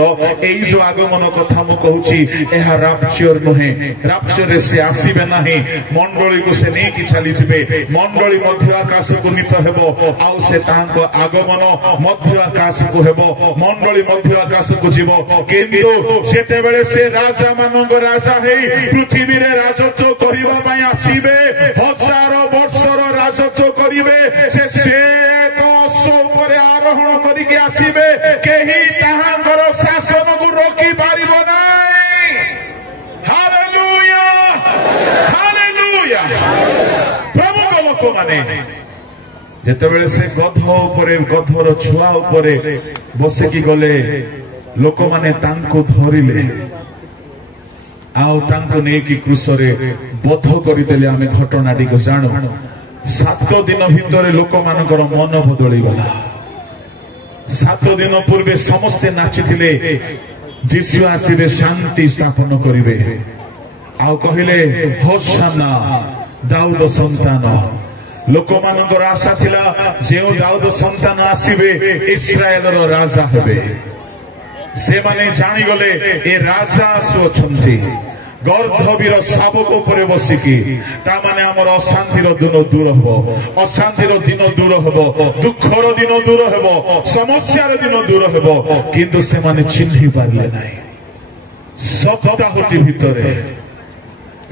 ଏଇ ଯୋଉ ଆଗମନ କଥା ମୁଁ କହୁଛି, ଏହା ରାପ୍ଚର ନୁହେଁ। ରାପ୍ଚରରେ ସେ ଆସିବେ ନାହିଁ। ମଣ୍ଡଳୀକୁ ସେ ନେଇକି ଚାଲିଯିବେ। ମଣ୍ଡଳୀ ମଧ୍ୟ ଆକାଶକୁ ନୀତ ହେବ, ଆଉ ସେ ତାଙ୍କ ଆଗମନ ମଧ୍ୟ ଆକାଶକୁ ହେବ। ମଣ୍ଡଳୀ ମଧ୍ୟ ଆକାଶକୁ ଯିବ। କିନ୍ତୁ ସେତେବେଳେ ସେ ରାଜା ମାନଙ୍କ ରାଜା ହେଇ ପୃଥିବୀରେ ରାଜତ୍ୱ କରିବା ପାଇଁ ଆସିବେ। 1000 ବର୍ଷର ରାଜତ୍ୱ କରିବେ। ସେ ଶ୍ଵେତ ଅଶ୍ଵ ଉପରେ ଆରୋହଣ କରିକି ଆସିବେ। କେହି ତାହାଙ୍କର ଶାସନକୁ ରୋକି ପାରିବ ନାହିଁ। Hallelujah, hallelujah. ପ୍ରଭୁଙ୍କ ଲୋକମାନେ ଯେତେବେଳେ ସେ ଗଧର ଛୁଆ ଉପରେ ବସିକି ଗଲେ, ଲୋକମାନେ ତାଙ୍କୁ ଧରିଲେ ଆଉ ତାଙ୍କୁ ନେଇକି କ୍ରୁଶରେ ବଧ କରିଦେଲେ। ଆମେ ଘଟଣାଟିକୁ ଜାଣୁ। 7 ଦିନ ଭିତରେ ଲୋକମାନଙ୍କର ମନ ବଦଳିଗଲା। 7 ଦିନ ପୂର୍ବେ ସମସ୍ତେ ନାଚିଥିଲେ, ଯୀଶୁ ଆସିବେ, ଶାନ୍ତି ସ୍ଥାପନ କରିବେ, ଆଉ କହିଲେ ହୋଶାନା ଦାଉଦ ସନ୍ତାନ। ଲୋକମାନଙ୍କର ଆଶା ଥିଲା ଯେଉଁ ଦାଉଦ ସନ୍ତାନ ଆସିବେ ଇସ୍ରାଏଲର ରାଜା ହେବେ। ସେମାନେ ଜାଣିଗଲେ ଏ ରାଜା ଆସୁଅଛନ୍ତି ଗର୍ଭବୀର ଶାବକ ଉପରେ ବସିକି। ତାମାନେ ଆମର ଅଶାନ୍ତିର ଦିନ ଦୂର ହେବ, ଅଶାନ୍ତିର ଦିନ ଦୂର ହେବ, ଦୁଃଖର ଦିନ ଦୂର ହେବ, ସମସ୍ୟାର ଦିନ ଦୂର ହେବ। କିନ୍ତୁ ସେମାନେ ଚିହ୍ନି ପାରିଲେ ନାହିଁ। ସପ୍ତାହଟି ଭିତରେ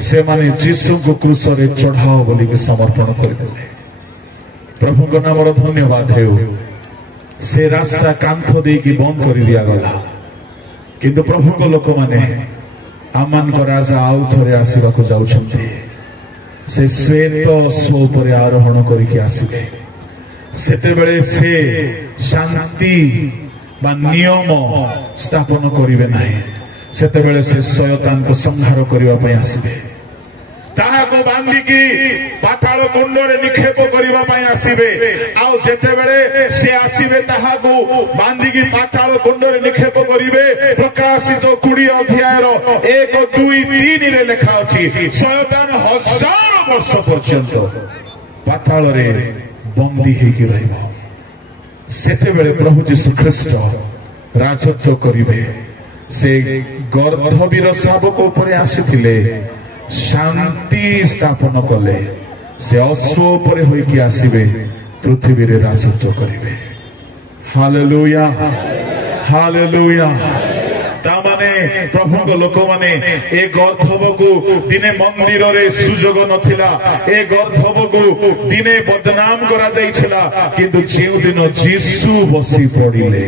ସେମାନେ ଯୀଶୁଙ୍କୁ କ୍ରୁଶରେ ଚଢାଅ ବୋଲିକି ସମର୍ପଣ କରିଦେଲେ। ପ୍ରଭୁଙ୍କ ନାମର ଧନ୍ୟବାଦ ହେଉ। ସେ ରାସ୍ତା କାନ୍ଥ ଦେଇକି ବନ୍ଦ କରି ଦିଆଗଲା। କିନ୍ତୁ ପ୍ରଭୁଙ୍କ ଲୋକମାନେ ଆମମାନଙ୍କ ରାଜା ଆଉ ଥରେ ଆସିବାକୁ ଯାଉଛନ୍ତି। ସେ ଶ୍ଵେତ ଅଶ୍ଵ ଉପରେ ଆରୋହଣ କରିକି ଆସିବେ। ସେତେବେଳେ ସେ ଶାନ୍ତି ବା ନିୟମ ସ୍ଥାପନ କରିବେ ନାହିଁ। ସେତେବେଳେ ସେ ଶୟତାନକୁ ସଂହାର କରିବା ପାଇଁ ଆସିବେ। ତାହାକୁ ବାନ୍ଧିକି ପାତାଳ କୁଣ୍ଡରେ ନିକ୍ଷେପ କରିବା ପାଇଁ ଆସିବେ। ଆଉ ଯେତେବେଳେ ସେ ଆସିବେ ତାହାକୁ ବାନ୍ଧିକି ପାତାଳ କୁଣ୍ଡରେ ନିକ୍ଷେପ କରିବେ। ପ୍ରକାଶିତ 20 ଅଧ୍ୟାୟର 1, 2, 3ରେ ଲେଖା ଅଛି, ଶୟତାନ 1000 ବର୍ଷ ପର୍ଯ୍ୟନ୍ତ ପାତାଳରେ ବନ୍ଦୀ ହେଇକି ରହିବ। ସେତେବେଳେ ପ୍ରଭୁ ଯୀଶୁ ଖ୍ରୀଷ୍ଟ ରାଜତ୍ୱ କରିବେ। ସେ ଗର୍ଭବୀର ଶାବକ ଉପରେ ଆସିଥିଲେ, ଶାନ୍ତି ସ୍ଥାପନ କଲେ। ସେ ଅଶ୍ଵ ଉପରେ ହୋଇକି ଆସିବେ, ପୃଥିବୀରେ ରାଜତ୍ୱ କରିବେ। Hallelujah, hallelujah. ତାମାନେ ପ୍ରଭୁଙ୍କ ଲୋକମାନେ ଏ ଗର୍ଭବକୁ ଦିନେ ମନ୍ଦିରରେ ସୁଯୋଗ ନଥିଲା। ଏ ଗର୍ଭବକୁ ଦିନେ ବଦନାମ କରାଯାଇଥିଲା। କିନ୍ତୁ ଯେଉଁଦିନ ଯୀଶୁ ବସି ପଡ଼ିଲେ,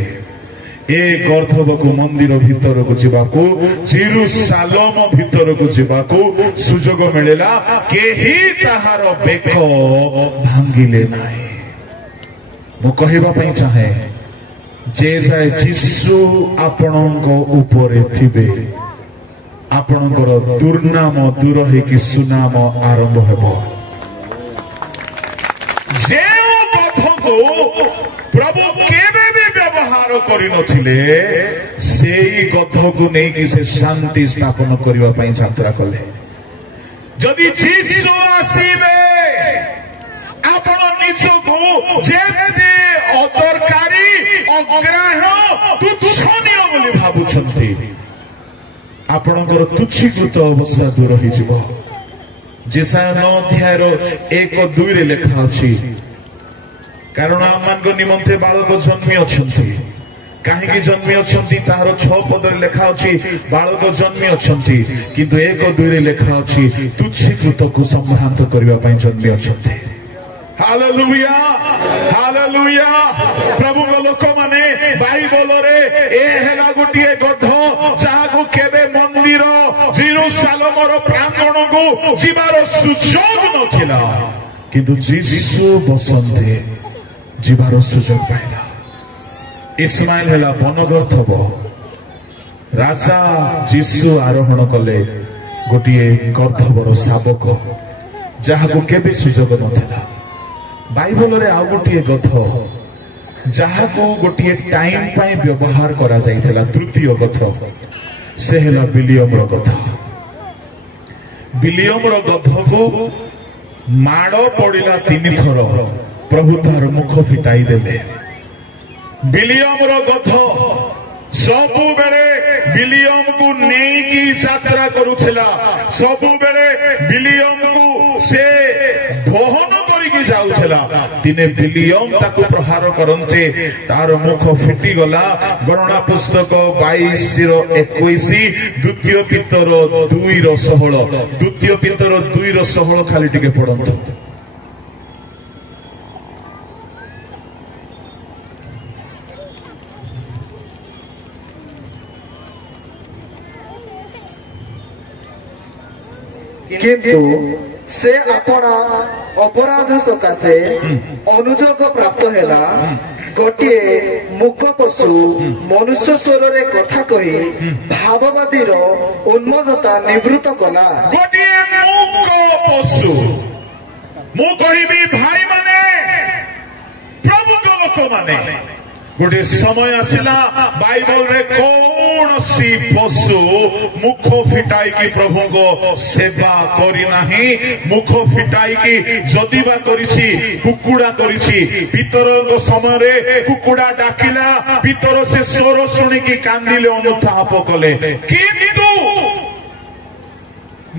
ଏ ଗର୍ଭବକୁ ମନ୍ଦିର ଭିତରକୁ ଯିବାକୁ, ଜେରୁସାଲେମ ଭିତରକୁ ଯିବାକୁ ସୁଯୋଗ ମିଳିଲା। କେହି ତାହାର ବେକ ଭାଙ୍ଗିଲେ ନାହିଁ। ମୁଁ କହିବା ପାଇଁ ଚାହେଁ, ଯେ ଯାଏ ଯୀଶୁ ଆପଣଙ୍କ ଉପରେ ଥିବେ, ଆପଣଙ୍କର ଦୁର୍ନାମ ଦୂର ହେଇକି ସୁନାମ ଆରମ୍ଭ ହେବ। ଯେଉଁ ଗର୍ଭକୁ ପ୍ରଭୁ କେବେ ବି ବ୍ୟବହାର କରିନଥିଲେ, ସେଇ ଗଧକୁ ନେଇକି ସେ ଶାନ୍ତି ସ୍ଥାପନ କରିବା ପାଇଁ ଯାତ୍ରା କଲେ। ଯଦି ଯୀଶୁ ଆସିବେ, ଆପଣ ନିଜକୁ ଯେତେ ଅଦରକାରୀ, ଅଗ୍ରାହ୍ୟ, ତୁଚ୍ଛନୀୟ ବୋଲି ଭାବୁଛନ୍ତି, ଆପଣଙ୍କର ତୁଚ୍ଛୀକୃତ ଅବସ୍ଥା ଦୂର ହେଇଯିବ। ଯେସାୟା 9 ଅଧ୍ୟାୟର 1, 2ରେ ଲେଖା ଅଛି, କାରଣ ଆମମାନଙ୍କ ନିମନ୍ତେ ବାଳକ ଜନ୍ମି ଅଛନ୍ତି। କାହିଁକି ଜନ୍ମି ଅଛନ୍ତି ତାହାର 6 ପଦରେ ଲେଖା ଅଛି ବାଳକ ଜନ୍ମି ଅଛନ୍ତି, କିନ୍ତୁ 1:2ରେ ଲେଖା ଅଛି ତୁଚ୍ଛୀକୃତକୁ ସମ୍ଭ୍ରାନ୍ତ କରିବା ପାଇଁ ଜନ୍ମି ଅଛନ୍ତି। Hallelujah hallelujah. ପ୍ରଭୁଙ୍କ ଲୋକମାନେ ବାଇବଲରେ ଏ ହେଲା ଗୋଟିଏ ଗଧ ଯାହାକୁ କେବେ ମନ୍ଦିର ଜେରୁସାଲେମର ପ୍ରାଙ୍ଗଣକୁ ଯିବାର ସୁଯୋଗ ନଥିଲା, କିନ୍ତୁ ଯୀଶୁ ବସନ୍ତେ ଯିବାର ସୁଯୋଗ ପାଇଲା। ଇସ୍ମାଏଲ ହେଲା ବନଗର୍ଦ୍ଧବ, ରାଜା ଯୀଶୁ ଆରୋହଣ କଲେ ଗୋଟିଏ ଗର୍ଦ୍ଧବର ଶାବକ ଯାହାକୁ କେବେ ସୁଯୋଗ ନଥିଲା। ବାଇବଲରେ ଆଉ ଗୋଟିଏ ଗଧ ଯାହାକୁ ଗୋଟିଏ ଟାଇମ ପାଇଁ ବ୍ୟବହାର କରାଯାଇଥିଲା, ତୃତୀୟ ଗଧ, ସେ ହେଲା ବିଲିୟମର ଗଧ। ବିଲିୟମର ଗଧକୁ ମାଡ଼ ପଡ଼ିଲା 3 ଥର, ପ୍ରଭୁ ତାର ମୁଖ ଫିଟାଇ ଦେଲେ। ବିଲିୟମର ଗଧ ସବୁବେଳେ ବିଲିୟମକୁ ନେଇକି ଯାତ୍ରା କରୁଥିଲା, ସବୁବେଳେ ବିଲିୟମକୁ ସେ ବହନ କରିକି ଯାଉଥିଲା। ଦିନେ ବିଲିୟମ ତାକୁ ପ୍ରହାର କରନ୍ତେ ତାର ମୁଖ ଫିଟିଗଲା। ଗଣନା ପୁସ୍ତକ 22:21, ଦ୍ୱିତୀୟ ପିତର 2:16, ଦ୍ୱିତୀୟ ପିତର 2:16 ଖାଲି ଟିକେ ପଢନ୍ତୁ। କିନ୍ତୁ ସେ ଆପଣା ଅପରାଧ ସକାଶେ ଅନୁଯୋଗ ପ୍ରାପ୍ତ ହେଲା। ଗୋଟିଏ ମୂକ ପଶୁ ମନୁଷ୍ୟ ସ୍ୱରରେ କଥା କହି ଭାବବାଦୀର ଉନ୍ମତ୍ତତା ନିବୃତ୍ତ କଲା। ଗୋଟିଏ ମୂକ ପଶୁ, ମୁଁ କହିବି ଭାଇମାନେ, ପ୍ରଭୁଙ୍କ ଲୋକମାନେ, गोटे समय आसला बाइबल रे कौनसी पशु मुख फिटाई की प्रभु को सेवा करी नाही। मुख फिटाई की जदिबा करिछि कुकुड़ा करिछि। पितर समय रे कुकुड़ा डाकिला, पितर से स्वर शुणी की कांदिले अनुताप कले, किंतु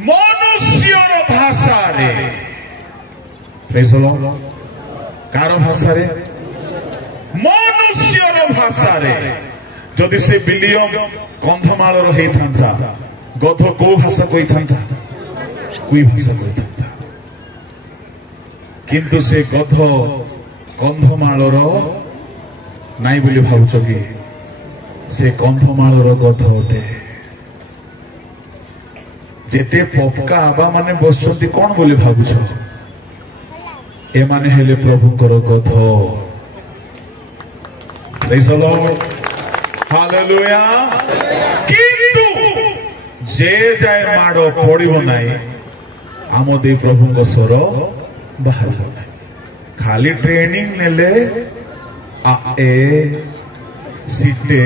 मनुष्यर भाषा रे कार भाषा रे मनुष्यर भाषा रे जदि से विलियम कंधमाल रही था गध को भाषा कही था कोई भाषा कही था, किंतु से गध कंधमाल नाई बोली भावुच कि से कंधमाल गध अटे। जेते पपका आबा माने बसुंती कौन बोली भावुच, ए माने हेले प्रभुंकर गध। Praise the Lord. Hallelujah. किंतु जे जाए माड़ो पड़िबो नाही आमोदे प्रभुंक स्वर बाहरबो नाही। खाली ट्रेनिंग नेले आ ए सीटे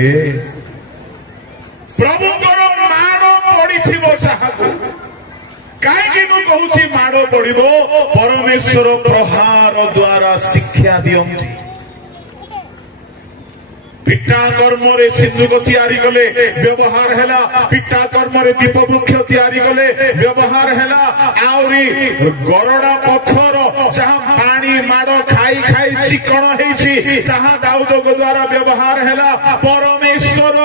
प्रभुंकर माड़ो पड़िथिबो चाहबो। काहेकि मु कहूची माड़ो पड़िबो, परमेश्वर प्रहार द्वारा शिक्षा दियंती। पिटा कर्म रे सिंधुक तैयारी कले व्यवहार हैला, पिटा कर्म रे दीप वृक्ष तैयारी कले व्यवहार हैला। आउरी गरड़ा पत्थर जहां पानी माड़ खाई खाई चिकण हेछि ताहा दाऊद द्वारा व्यवहार हैला। परमेश्वर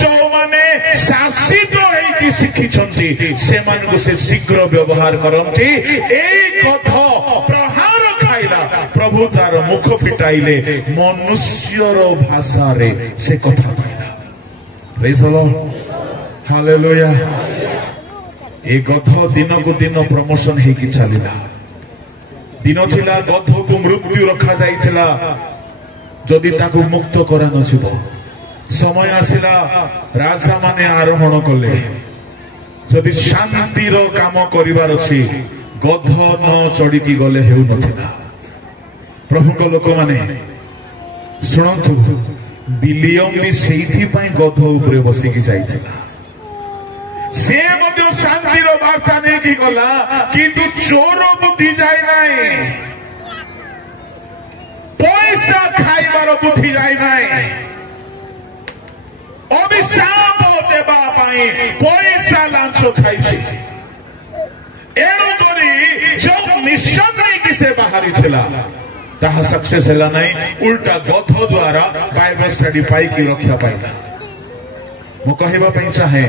जो माने शासित हेकि शिखिछंती से मानकु से शीघ्र व्यवहार करंती। एई कथा प्रहार खाइला, प्रभु तार मुख फिटाइले, मनुष्यर भाषा रे से कथा कहला। Praise the lord, hallelujah. ए गध दिन को दिन प्रमोशन हेकि चलिला। दिन थिला गध को मृत्यु रखा जाइथिला जदि ताकू मुक्त करा नथिबो। समय आसिला राजा माने आरोहण कले, जदि शांतिर काम करिवार अछि गध न चढ़ी गले हेउ नथिला। प्रभुक लोक माने शुणु, विलियम भी सेठी पाई गध उपरे बसिकी जाइथिला। से मध्य शांतिर वार्ता नहीं की गला, किंतु चोर बुद्धि जाय नाही, पैसा खाइबार बुद्धि जाय नाही, अभिशाप देबा पाई पैसा लांच खाइछि। एणु करी जो मिशन नहीं कि से बाहरी थिला ତାହା ସକ୍ସେସ୍ ହେଲା ନାହିଁ, ଉଲ୍ଟା ଗଧ ଦ୍ୱାରା ବାଇବଲ ଷ୍ଟଡି ପାଇକି ରକ୍ଷା ପାଇଲା। ମୁଁ କହିବା ପାଇଁ ଚାହେଁ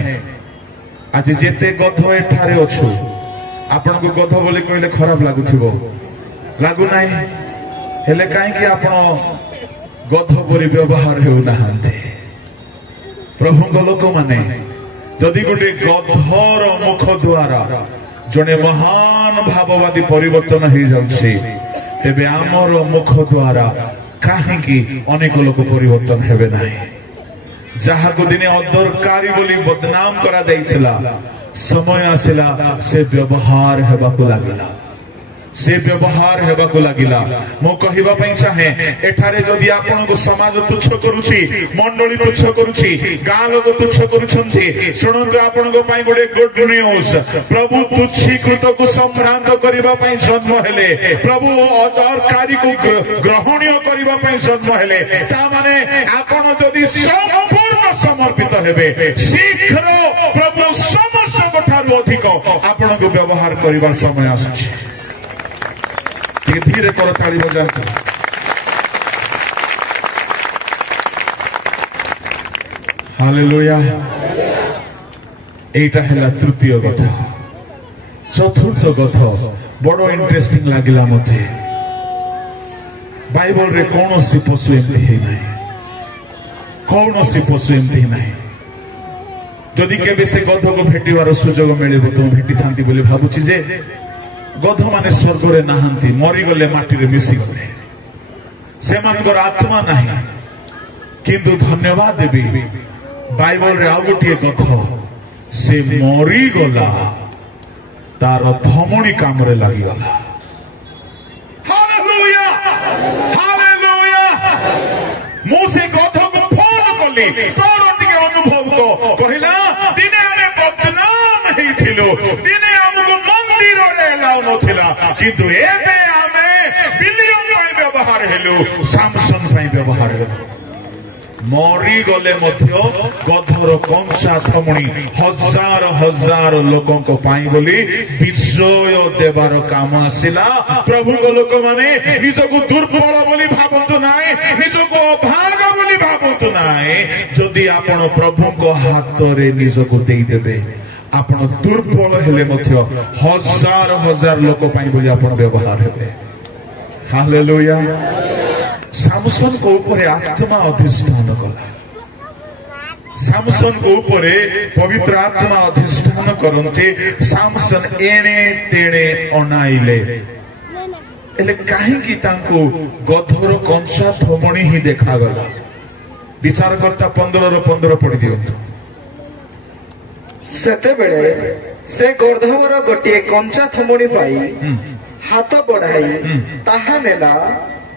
ଆଜି ଯେତେ ଗଧ ଏଠାରେ ଅଛୁ, ଆପଣଙ୍କୁ ଗଧ ବୋଲି କହିଲେ ଖରାପ ଲାଗୁଥିବ, ଲାଗୁନାହିଁ, ହେଲେ କାହିଁକି ଆପଣ ଗଧ ପରି ବ୍ୟବହାର ହେଉନାହାନ୍ତି? ପ୍ରଭୁଙ୍କ ଲୋକମାନେ ଯଦି ଗୋଟେ ଗଧର ମୁଖ ଦ୍ୱାରା ଜଣେ ମହାନ ଭାବବାଦୀ ପରିବର୍ତ୍ତନ ହେଇଯାଉଛି, ତେବେ ଆମର ମୁଖ ଦ୍ୱାରା କାହିଁକି ଅନେକ ଲୋକ ପରିବର୍ତ୍ତନ ହେବେ ନାହିଁ? ଯାହାକୁ ଦିନେ ଅଦରକାରୀ ବୋଲି ବଦନାମ କରାଯାଇଥିଲା, ସମୟ ଆସିଲା ସେ ବ୍ୟବହାର ହେବାକୁ ଲାଗିଲା, ସେ ବ୍ୟବହାର ହେବାକୁ ଲାଗିଲା। ମୁଁ କହିବା ପାଇଁ ଚାହେଁ, ଏଠାରେ ଯଦି ଆପଣଙ୍କୁ ସମାଜ ତୁଚ୍ଛ କରୁଛି, ମଣ୍ଡଳୀ ତୁଚ୍ଛ କରୁଛି, ଗାଁ ଲୋକ ତୁଚ୍ଛ କରୁଛନ୍ତି, ଶୁଣନ୍ତୁ ଆପଣଙ୍କ ପାଇଁ ଗୋଟେ ଗୁଡ୍ ନ୍ୟୁଜ୍। ପ୍ରଭୁ ତୁଚ୍ଛୀକୃତକୁ ସମ୍ଭ୍ରାନ୍ତ କରିବା ପାଇଁ ଜନ୍ମ ହେଲେ, ପ୍ରଭୁ ଅଦରକାରୀକୁ ଗ୍ରହଣୀୟ କରିବା ପାଇଁ ଜନ୍ମ ହେଲେ। ତାମାନେ ଆପଣ ଯଦି ସମ୍ପୂର୍ଣ୍ଣ ସମର୍ପିତ ହେବେ, ଶୀଘ୍ର ପ୍ରଭୁ ସମସ୍ତଙ୍କ ଠାରୁ ଅଧିକ ଆପଣଙ୍କୁ ବ୍ୟବହାର କରିବାର ସମୟ ଆସୁଛି। ଧୀରେ କରତାଳି ବଜାନ୍ତୁ। ହାଲେଲୁୟା। এইটা ହେଲା ତୃତୀୟ କଥା। ଚତୁର୍ଥ କଥା ବଡ ଇଣ୍ଟରେଷ୍ଟିଂ ଲାଗିଲା ମତେ। ବାଇବଲରେ କୌଣସି ପଶୁ ଏମିତି ହେଇନାହିଁ, କୌଣସି ପଶୁ ଏମିତି ନାହିଁ। ଯଦି କେବେ ସେ ଗଧକୁ ଭେଟିବାର ସୁଯୋଗ ମିଳିବ ତ ମୁଁ ଭେଟିଥାନ୍ତି ବୋଲି ଭାବୁଛି ଯେ ଗଧ ମାନେ ସ୍ୱର୍ଗରେ ନାହାନ୍ତି, ମରିଗଲେ ମାଟିରେ ମିଶିଗଲେ, ସେମାନଙ୍କର ଆତ୍ମା ନାହିଁ। କିନ୍ତୁ ଧନ୍ୟବାଦ ଦେବି, ବାଇବଲରେ ଆଉ ଗୋଟିଏ ଗଧ, ସେ ମରିଗଲା, ତାର ଧମଣୀ କାମରେ ଲାଗିଗଲା। Hallelujah, hallelujah. ମୁଁ ସେ ଗଧକୁ ଫୋନ କଲି, ତୋର ଟିକେ ଅନୁଭବ କହିଲା, ଦିନେ ଆମେ ବଦନାମ ହେଇଥିଲୁ, ଦିନେ ଆମକୁ ମନ୍ଦିରରେ ଏଲାଉ ନଥିଲା, କିନ୍ତୁ ଏବେ ଆମେ ବିଲିୟମ ପାଇଁ ବ୍ୟବହାର ହେଲୁ, ସାମସନ ପାଇଁ ବ୍ୟବହାର ହେଲୁ। ମରିଗଲେ ମଧ୍ୟ ଗଧର କଞ୍ଚା ଥମଣୀ ହଜାର ହଜାର ଲୋକଙ୍କ ପାଇଁ ବୋଲି ବିଜୟ ଦେବାର କାମ ଆସିଲା। ପ୍ରଭୁଙ୍କ ଲୋକମାନେ ନିଜକୁ ଦୁର୍ବଳ ବୋଲି ଭାବନ୍ତୁ ନାହିଁ, ନିଜକୁ ଅଭାଗ ବୋଲି ଭାବନ୍ତୁ ନାହିଁ। ଯଦି ଆପଣ ପ୍ରଭୁଙ୍କ ହାତରେ ନିଜକୁ ଦେଇଦେବେ, ଆପଣ ଦୁର୍ବଳ ହେଲେ ମଧ୍ୟ ହଜାର ହଜାର ଲୋକ ପାଇଁ ବୋଲି ଆପଣ ବ୍ୟବହାର ହେବେ। ହାଲେଲୁୟା। ସାମସନଙ୍କ ଉପରେ ଆତ୍ମା ଅଧିଷ୍ଠାନ କଲା, ସାମସନଙ୍କ ଉପରେ ପବିତ୍ର ଆତ୍ମା ଅଧିଷ୍ଠାନ କରନ୍ତି। ସାମସନ ଏଣେ ତେଣେ ଅନାଇଲେ, ହେଲେ କାହିଁକି ତାଙ୍କୁ ଗଧର କଞ୍ଚା ଥମଣୀ ହିଁ ଦେଖାଗଲା? ବିଚାରକର୍ତ୍ତା 15:15 ପଢି ଦିଅନ୍ତୁ। ସେତେବେଳେ ସେ ଗର୍ଦ୍ଧବର ଗୋଟିଏ କଞ୍ଚା ଥମଣୀ ପାଇ ହାତ ବଢାଇ ତାହା ନେଲା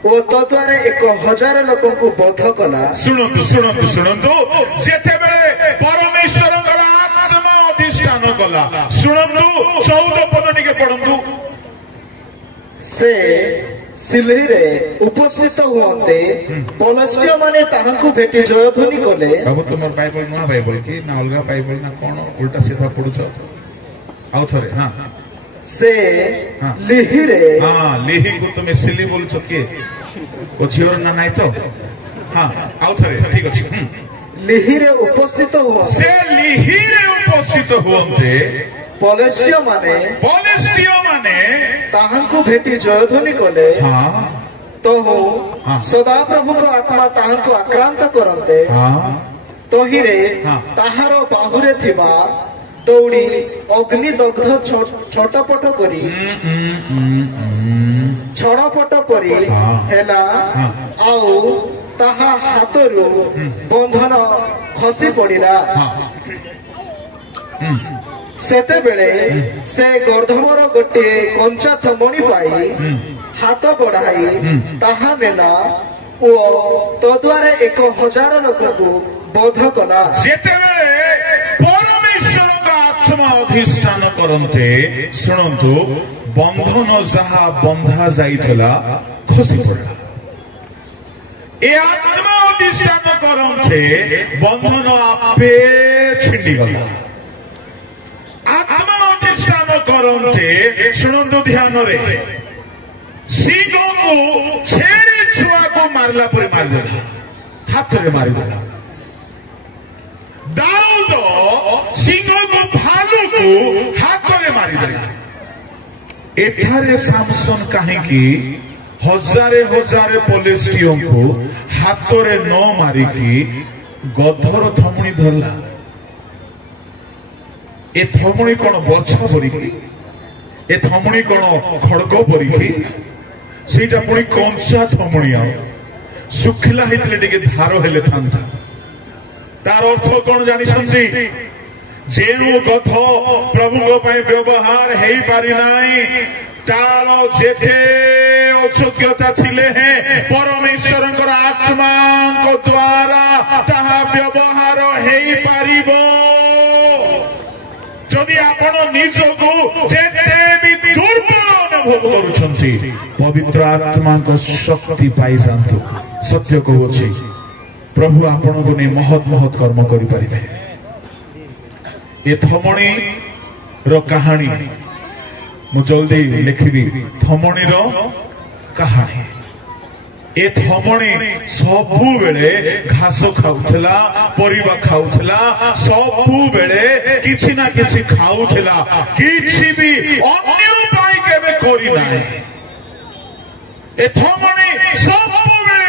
ଓ ତଦ୍ୱାରା 1000 ଲୋକଙ୍କୁ ବଧ କଲା। ଶୁଣନ୍ତୁ ଶୁଣନ୍ତୁ ଶୁଣନ୍ତୁ, ଯେତେବେଳେ ପରମେଶ୍ୱରଙ୍କର ଆତ୍ମା ଅଧିଷ୍ଠାନ କଲା, ଶୁଣନ୍ତୁ 14 ପଦ ଟିକେ ପଢନ୍ତୁ। ସେ ସିଲ୍ହିରେ ଉପସ୍ଥିତ ହୁଅନ୍ତେ ପଲସ୍ତୀୟ ମାନେ ତାହାଙ୍କୁ ଭେଟି ଜୟଧ୍ୱନି କଲେ। ବାବୁ ତୁମର ବାଇବଲ ନୂଆ ବାଇବଲ କି ନା ଅଲଗା ବାଇବଲ ନା କଣ ଉଲ୍ଟା ସିଧା ପଢୁଛ? ଆଉ ଥରେ। ହଁ, ସେ ଲିହିରେ, ହଁ ଲିହିକୁ ତୁମେ ସିଲି ବୋଲୁଛ କିଏ? ଓ ଝିଅର ନା ନାଇଁ ତ? ହଁ, ଆଉ ଥରେ, ଠିକ ଅଛି। ଲିହିରେ ଉପସ୍ଥିତ ହୁଅନ୍ତେ, ସେ ଲିହିରେ ଉପସ୍ଥିତ ହୁଅନ୍ତେ ପଲସ୍ତୀୟ ମାନେ ତାହାଙ୍କୁ ଭେଟି ଜୟଧ୍ୱନି କଲେ। ତହୁ ସଦାପ୍ରଭୁଙ୍କ ଆତ୍ମା ତାହାଙ୍କୁ ଆକ୍ରାନ୍ତ କରନ୍ତେ। ତହିଁରେ ତାହାର ବାହୁରେ ଥିବା ଦୌଡ଼ି ଅଗ୍ନିଦଗ୍ଧ ଛଟପଟ କରି ଛଡ଼ପଟ ପରି ହେଲା, ଆଉ ତାହା ହାତରୁ ବନ୍ଧନ ଖସି ପଡ଼ିଲା। ସେତେବେଳେ ସେ ଗର୍ଦ୍ଧବର ଗୋଟିଏ କଞ୍ଚା ଥମଣୀ ପାଇ ହାତ ବଢାଇ ତାହା ନେଲା ଓ ତଦ୍ୱାରା 1000 ଲୋକଙ୍କୁ ବଧ କଲା। ଯେତେବେଳେ ପରମେଶ୍ୱରଙ୍କ ଆତ୍ମା ଅଧିଷ୍ଠାନ କରନ୍ତେ, ଶୁଣନ୍ତୁ, ବନ୍ଧନ ଯାହା ବନ୍ଧା ଯାଇଥିଲା ଖସି ପଡ଼ିଲା। ଏ ଆତ୍ମା ଅଧିଷ୍ଠାନ କରନ୍ତେ ବନ୍ଧନ ଆପେ ଛିଣ୍ଡିଗଲା। ଆତ୍ମା ଅଧିଷ୍ଠାନ କରନ୍ତେ, ଶୁଣନ୍ତୁ ଧ୍ୟାନରେ, ସିଂହକୁ ମାରିଲା ପରେ ମାରିଦେଲା, ହାତରେ ମାରିଦେଲା। ଦାଉଦ ସିଂହକୁ ଭାଲୁକୁ ହାତରେ ମାରିଦେଲା। ଏଠାରେ ସାମସନ କାହିଁକି ହଜାରେ ହଜାରେ ପଲିଷ୍ଟିୟଙ୍କୁ ହାତରେ ନ ମାରିକି ଗଧର ଥମୁଣି ଧରିଲା? ଏ ଥମୁଣି କଣ ବର୍ଷା ପରୀକି? ଏ ଥମୁଣି କଣ ଖଡଗ ପରୀକି? ସେଇଟା ପୁଣି କଞ୍ଚା ଥମୁଣି, ଆଉ ଶୁଖିଲା ହେଇଥିଲେ ଟିକେ ଧାର ହେଲେ ଥାନ୍ତା। ତାର ଅର୍ଥ କଣ ଜାଣିଛନ୍ତି? ଯେଉଁ ଗଧ ପ୍ରଭୁଙ୍କ ପାଇଁ ବ୍ୟବହାର ହେଇପାରି ନାହିଁ, ତାର ଯେତେ ଅଯୋଗ୍ୟତା ଥିଲେ ହେଁ ପରମେଶ୍ୱରଙ୍କର ଆତ୍ମାଙ୍କ ଦ୍ୱାରା ତାହା ବ୍ୟବହାର ହେଇପାରିବ। ଯଦି ଆପଣ ନିଜକୁ ଯେତେ ବି ଦୁର୍ବଳ ଅନୁଭବ କରୁଛନ୍ତି, ପବିତ୍ର ଆତ୍ମାଙ୍କ ଶକ୍ତି ପାଇଯାଆନ୍ତୁ। ସତ୍ୟ କହୁଛି, ପ୍ରଭୁ ଆପଣଙ୍କୁ ନେଇ ମହତ୍ ମହତ୍ କର୍ମ କରିପାରିବେ। ଏ ଥମଣିର କାହାଣୀ ମୁଁ ଜଲ୍ଦି ଲେଖିବି। ଥମଣିର କାହାଣୀ। ଏ ଥମଣି ସବୁବେଳେ ଘାସ ଖାଉଥିଲା, ପରିବା ଖାଉଥିଲା, ସବୁବେଳେ କିଛି ନା କିଛି ଖାଉଥିଲା, କିଛି ବି ଅନ୍ୟ ପାଇଁ କେବେ କରିନାହିଁ। ଏ ଥମଣି ସବୁବେଳେ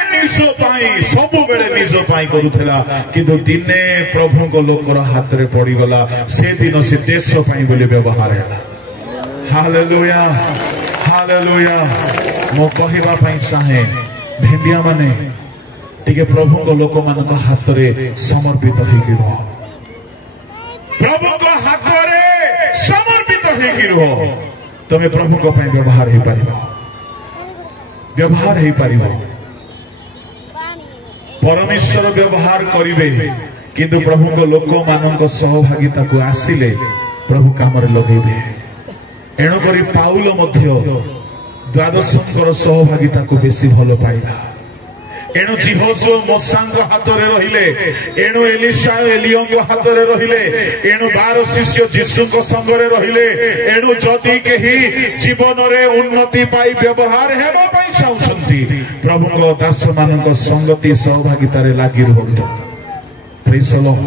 ନିଜ ପାଇଁ କରୁଥିଲା, କିନ୍ତୁ ଦିନେ ପ୍ରଭୁଙ୍କ ଲୋକର ହାତରେ ପଡିଗଲା। ସେଦିନ ସେ ଦେଶ ପାଇଁ ବୋଲି ବ୍ୟବହାର ହେଲା। Hallelujah, hallelujah. ମୁଁ କହିବା ପାଇଁ ଚାହେଁ, ଭେଣ୍ଡିଆ ମାନେ ଟିକେ ପ୍ରଭୁଙ୍କ ଲୋକମାନଙ୍କ ହାତରେ ସମର୍ପିତ ହେଇକି ରୁହ। ପ୍ରଭୁଙ୍କ ହାତରେ ସମର୍ପିତ ହେଇକି ରୁହ। ତମେ ପ୍ରଭୁଙ୍କ ପାଇଁ ବ୍ୟବହାର ହେଇପାରିବ, ବ୍ୟବହାର ହେଇପାରିବ। ପରମେଶ୍ୱର ବ୍ୟବହାର କରିବେ, କିନ୍ତୁ ପ୍ରଭୁଙ୍କ ଲୋକମାନଙ୍କ ସହଭାଗିତାକୁ ଆସିଲେ ପ୍ରଭୁ କାମରେ ଲଗେଇବେ। ଏଣୁକରି ପାଉଲ ମଧ୍ୟ ଦ୍ୱାଦଶଙ୍କର ସହଭାଗିତାକୁ ବେଶୀ ଭଲ ପାଇଲା। ଏଣୁ ଜିହୋଶୁଆ ମୋଶାଙ୍କ ହାତରେ ରହିଲେ, ଏଣୁ ଏଲିଶା ଏଲିୟଙ୍କ ହାତରେ ରହିଲେ, ଏଣୁ 12 ଶିଷ୍ୟ ଯୀଶୁଙ୍କ ସଙ୍ଗରେ ରହିଲେ। ଏଣୁ ଯଦି କେହି ଜୀବନରେ ଉନ୍ନତି ପାଇ ବ୍ୟବହାର ହେବା ପାଇଁ ଚାହୁଁଛନ୍ତି, ପ୍ରଭୁଙ୍କ ଦାସମାନଙ୍କ ସଙ୍ଗତି ସହଭାଗିତାରେ ଲାଗି ରୁହନ୍ତୁ। ପ୍ରେଜ୍ ଦ ଲର୍ଡ,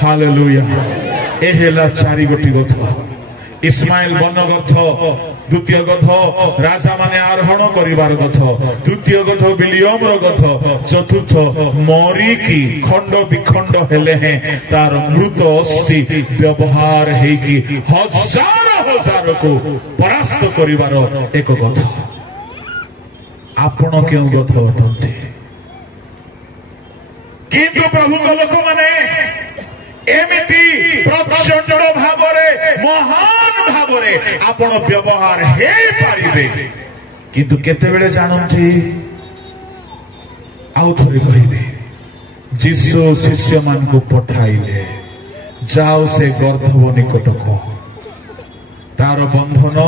ହାଲେଲୁୟା। ଏ ହେଲା 4 ଗୋଟି ଗଥ। ଇସ୍ମାଏଲ ବନଗଥ, ଦ୍ୱିତୀୟ ଗଥ ରାଜା ମାନେ ଆରୋହଣ କରିବାର ଗଥ, ତୃତୀୟ ଗଥ ବିଲିୟମର ଗଥ, ଚତୁର୍ଥ ମରିକି ଖଣ୍ଡ ବିଖଣ୍ଡ ହେଲେ ହେଁ ତାର ମୃତ ଅସ୍ଥି ବ୍ୟବହାର ହେଇକି ହଜାର ହଜାରକୁ ପରାସ୍ତ କରିବାର ଏକ ଗଥ। ଆପଣ କେଉଁ ଗଥ ଅଟନ୍ତି? କିନ୍ତୁ ପ୍ରଭୁଙ୍କ ଲୋକମାନେ ଏମିତି ପ୍ରଚଣ୍ଡ ଭାବରେ, ମହାନ ଭାବରେ ଆପଣ ବ୍ୟବହାର ହେଇପାରିବେ, କିନ୍ତୁ କେତେବେଳେ ଜାଣନ୍ତି? ଆଉ ଥରେ କହିବେ, ଯୀଶୁ ଶିଷ୍ୟମାନଙ୍କୁ ପଠାଇଲେ, ଯାଅ ସେ ଗର୍ଦ୍ଧବ ନିକଟକୁ, ତାର ବନ୍ଧନ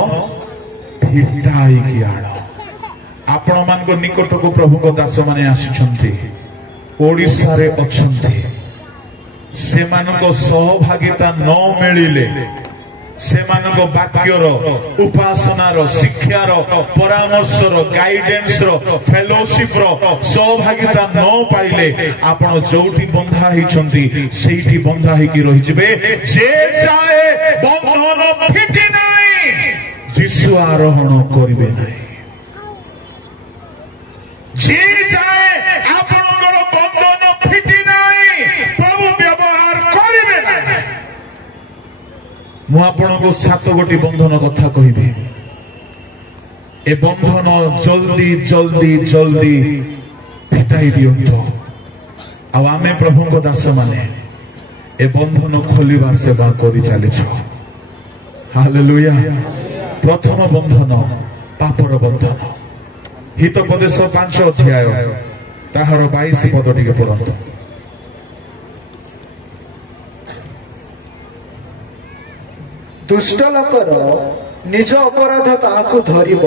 ଫିଟାଇକି ଆଣ। ଆପଣମାନଙ୍କ ନିକଟକୁ ପ୍ରଭୁଙ୍କ ଦାସମାନେ ଆସିଛନ୍ତି, ଓଡ଼ିଶାରେ ଅଛନ୍ତି। ସେମାନଙ୍କ ସହଭାଗିତା ନ ମିଳିଲେ, ସେମାନଙ୍କ ବାକ୍ୟର, ଉପାସନାର, ଶିକ୍ଷାର, ପରାମର୍ଶର, ଗାଇଡେନ୍ସର, ଫେଲୋସିପର ସହଭାଗିତା ନ ପାଇଲେ ଆପଣ ଯୋଉଠି ବନ୍ଧା ହେଇଛନ୍ତି ସେଇଠି ବନ୍ଧା ହେଇକି ରହିଯିବେ। ଯେ ଯାଏ ବନ୍ଧନ ଫିଟି ନାହିଁ, ଯୀଶୁ ଆରୋହଣ କରିବେ ନାହିଁ। ଯେ ଯାଏ ଆପଣଙ୍କର ବନ୍ଧନ ଫିଟି ନାହିଁ, ପ୍ରଭୁ ବ୍ୟବହାର କରିବେ ନାହିଁ। ମୁଁ ଆପଣଙ୍କୁ 7 ଗୋଟି ବନ୍ଧନ କଥା କହିବି। ଏ ବନ୍ଧନ ଜଲ୍ଦି ଜଲ୍ଦି ଜଲ୍ଦି ଫିଟାଇ ଦିଅନ୍ତୁ। ଆଉ ଆମେ ପ୍ରଭୁଙ୍କ ଦାସମାନେ ଏ ବନ୍ଧନ ଖୋଲିବା ସେବା କରି ଚାଲିଛୁ। ହାଲେଲୁୟା। ପ୍ରଥମ ବନ୍ଧନ ପାପର ବନ୍ଧନ। ହିତୋପଦେଶ 5 ଅଧ୍ୟାୟ ତାହାର 22 ପଦ ଟିକେ ପଢନ୍ତୁ। ଦୁଷ୍ଟ ଲୋକର ନିଜ ଅପରାଧ ତାହାକୁ ଧରିବ,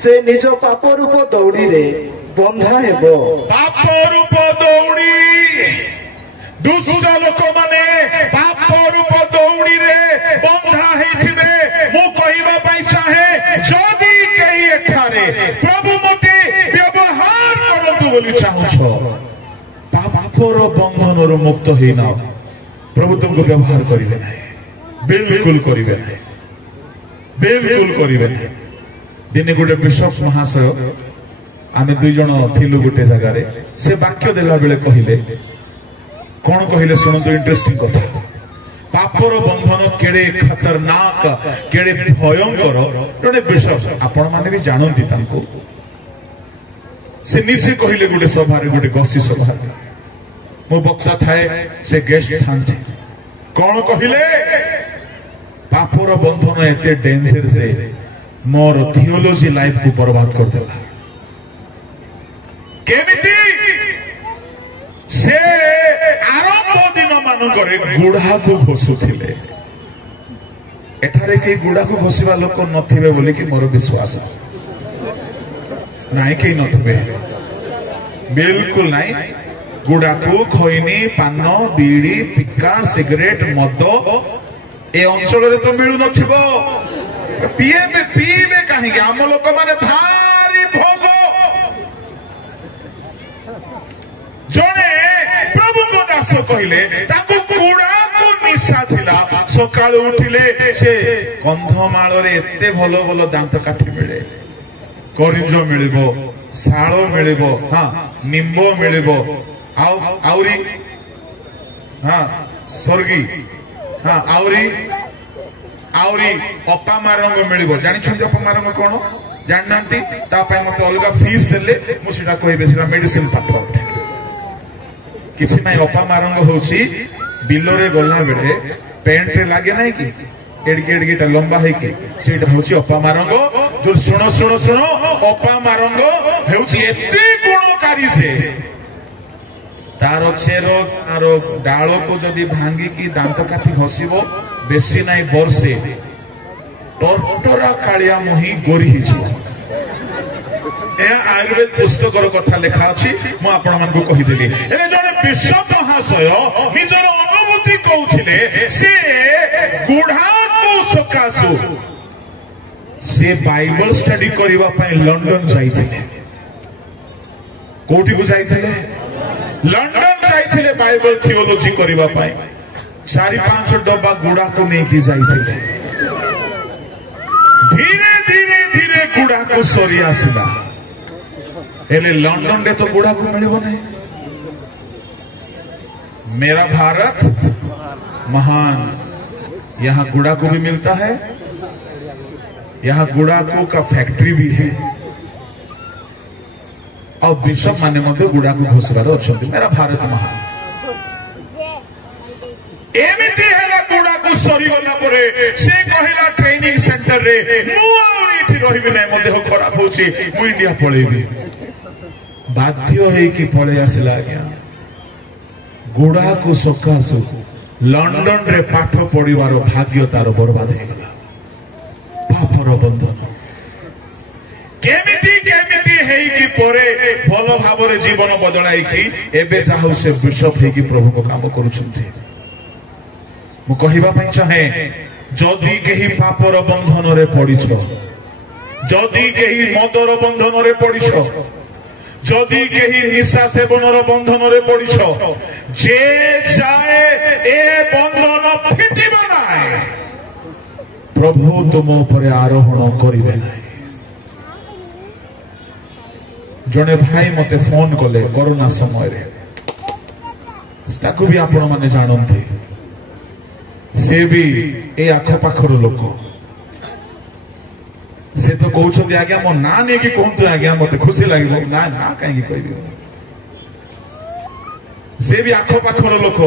ସେ ନିଜ ପାପ ରୂପ ଦୌଡ଼ିରେ ବନ୍ଧା ହେବ। ପାପ ରୂପ ଦୌଡ଼ି, ଦୁଷ୍ଟ ଲୋକମାନେ ପାପ ରୂପ ଦୌଡ଼ିରେ ବନ୍ଧା ହେଇଥିବେ। ମୁଁ କହିବା ପାଇଁ ଚାହେଁ, ଯଦି କେହି ଏଠାରେ ପ୍ରଭୁ ମତେ ବ୍ୟବହାର କରନ୍ତୁ ବୋଲି ଚାହୁଁଛ ପାପର ବନ୍ଧନରୁ ମୁକ୍ତ ହେଇନାଅ, ପ୍ରଭୁ ତୁମକୁ ବ୍ୟବହାର କରିବେ ନାହିଁ, ବିଲକୁଲ କରିବେ ନାହିଁ, ବିଲକୁଲ କରିବେ ନାହିଁ। ଦିନେ ଗୋଟେ ବିଶପ ମହାଶୟ, ଆମେ 2 ଜଣ ଥିଲୁ ଗୋଟେ ଜାଗାରେ, ସେ ବାକ୍ୟ ଦେଲା ବେଳେ କହିଲେ, କଣ କହିଲେ ଶୁଣନ୍ତୁ, ଇଣ୍ଟରେଷ୍ଟିଂ କଥା। ପାପର ବନ୍ଧନ କେଡେ ଖତରନାକ, କେଡେ ଭୟଙ୍କର। ଜଣେ ବିଶପ, ଆପଣ ମାନେ ବି ଜାଣନ୍ତି ତାଙ୍କୁ, ସେ ନିଜେ କହିଲେ ଗୋଟେ ସଭାରେ, ଗୋଟେ ଗସି ସଭାରେ, ମୁଁ ବକ୍ତା ଥାଏ, ସେ ଗେଷ୍ଟ ଥାନ୍ତି। କଣ କହିଲେ? ପାପର ବନ୍ଧନ ଏତେ ଡେଞ୍ଜର ଯେ ମୋର ଥିଓଲୋଜି ଲାଇଫକୁ ବରବାଦ କରିଦେଲା। କେମିତି? ସେ ଆରମ୍ଭ ଦିନ ମାନଙ୍କରେ ଗୁଡାକୁ ଘୋଷୁଥିଲେ। ଏଠାରେ କେହି ଗୁଡାକୁ ଘୋଷିବା ଲୋକ ନଥିବେ ବୋଲିକି ମୋର ବିଶ୍ୱାସ। ନାଇଁ, କେହି ନଥିବେ, ବିଲକୁଲ ନାଇଁ। ଗୁଡାକୁ, ଖଇନି, ପାନ, ବିଡି, ପିକା, ସିଗାରେଟ, ମଦ ଏ ଅଞ୍ଚଳରେ ତ ମିଳୁନଥିବ। ପିଇବେ କାହିଁକି? ଆମ ଲୋକମାନେ ଭାରି ଭୋଗ। ଜଣେ ପ୍ରଭୁଙ୍କ ଦାସ କହିଲେ ତାଙ୍କୁ ଗୁଡାକୁ ନିଶା ଥିଲା। ସକାଳୁ ଉଠିଲେ ସେ କନ୍ଧମାଳରେ ଏତେ ଭଲ ଭଲ ଦାନ୍ତ କାଠି ମିଳେ, କରିଞ୍ଜ ମିଳିବ, ଶାଳ ମିଳିବ, ହଁ, ନିମ୍ବ ମିଳିବ, ଆହୁରି ହଁ ସ୍ୱର୍ଗୀ, ହଁ, ଆହୁରି ଅପାମା ରଙ୍ଗ ମିଳିବ। ଜାଣିଛନ୍ତି ଅପାମା ରଙ୍ଗ କଣ? ଜାଣିନାହାନ୍ତି? ତା ପାଇଁ ମତେ ଅଲଗା ଫିସ୍ ଦେଲେ ମୁଁ ସେଟା କହିବି, ସେଟା ମେଡିସିନ ପାଠ। କିଛି ନାହିଁ, ଅପାମା ରଙ୍ଗ ହଉଛି ବିଲରେ ଗଲା ବେଳେ ପ୍ୟାଣ୍ଟରେ ଲାଗେ ନାହିଁ କି, ଏଡିକି ଏଡିକିଟା ଲମ୍ବା ହେଇକି, ସେଇଟା ହଉଛି ଅପାମା ରଙ୍ଗ। ଯୋଉ ଶୁଣ ଶୁଣ ଶୁଣ, ଅପାମା ରଙ୍ଗ ହେଉଛି ଏତେ ଗୁଣକାରୀ ଯେ ତାର ଚେର, ତାର ଡାଳକୁ ଯଦି ଭାଙ୍ଗିକି ଦାନ୍ତ କାଠି ଘଷିବ, ବେଶୀ ନାହିଁ ବର୍ଷେ ଟର୍ଟରା କାଳିଆ ମୁହିଁ ଗୋରି ହେଇଯିବ। ଏହା ଆୟୁର୍ବେଦ ପୁସ୍ତକର କଥା ଲେଖା ଅଛି, ମୁଁ ଆପଣମାନଙ୍କୁ କହିଦେଲି। ହେଲେ ଜଣେ ବିଶପ ମହାଶୟ ନିଜର ଅନୁଭୂତି କହୁଥିଲେ, ସେ ଗୁଢାକୁ ସକାଶୁ ସେ ବାଇବଲ ଷ୍ଟଡି କରିବା ପାଇଁ ଲଣ୍ଡନ ଯାଇଥିଲେ। କୋଉଠିକୁ ଯାଇଥିଲେ? ଲଣ୍ଡନ ଯାଇଥିଲେ ବାଇବଲ ଥିଓଲୋଜି କରିବା ପାଇଁ। 4-5 ଡବା ଗୁଡାକୁ ନେଇକି ଯାଇଥିଲେ। ଧୀରେ ଧୀରେ ଧୀରେ ଗୁଡାକୁ ସରି ଆସିଲା। हेले लंदन रे तो गुड़ा को मिले नहीं। मेरा भारत महान, यहाँ गुड़ा को भी मिलता है, यहाँ गुड़ाको का फैक्ट्री भी है और बिशप माने मध्य गुड़ाको घोषवार अच्छा। मेरा भारत महान एमती है गुड़ाको सरीगला से कहला ट्रेनिंग सेंटर रे रही ना, मो देह खराब हो इंडिया पलैबी। बाध्य होइकी पलि आसिला आज्ञा। गुड़ाको सकाशु लंडन रे पाठ पढ़िबार भाग्य तार बर्बाद हो गला। पापर बंधन केमिति केमिति हेइकी परे भल भावरे जीवन बदलाइकी एबे चाहू से बिशप हेइकी प्रभु को काम करूछन्ते। मु कहिबा पई चाहे, जदि केही पापर बंधन रे पड़िछ, जदि केही मदर बंधन रे पड़िछ, जदि केही निशा सेवनर बंधन रे पड़िछ, जे जाए ए बंधन फिटिब नाय, प्रभु तुम उपरे आरोहण करिबे नाय। जने भाई मते फोन कले कोरोना समय रे, ताकू भी आपण माने जानंती, से भी ए आखो पाखर लोक, से तो कहते आज्ञा मो ना नहीं कि कहतु आज्ञा मत खुशी लगे ना ना कहीं कह से भी आखो पाखर लोक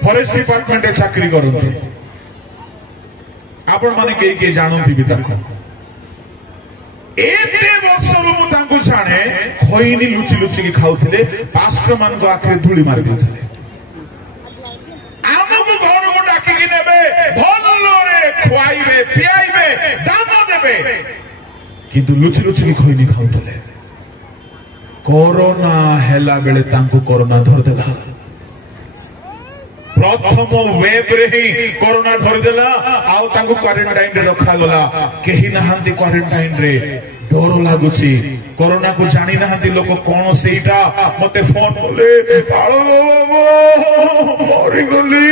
फॉरेस्ट डिपार्टमेंट चाकरी करते। आपण माने कई जानती भी एते वर्षरू मु जाने खैनी लुचि लुचि की खाऊले, पास्टर मान आखिर धूली मार देते। आमको घर को डाकिकी नेबे, भलरे खुआइबे, पियाइबे, दान देबे, किंतु लुचि लुचि की खैनी खाऊले। कोरोना हेला बेले तांको कोरोना धर देला। प्रथम वेब रे ही कोरोना धर देला, आउ तांको क्वारंटाइन रे रखा गला। केही नहांती क्वारंटाइन रे, डर लगुच कोरोना को जानी ना लोक कौन से मत फोन कले मरीगली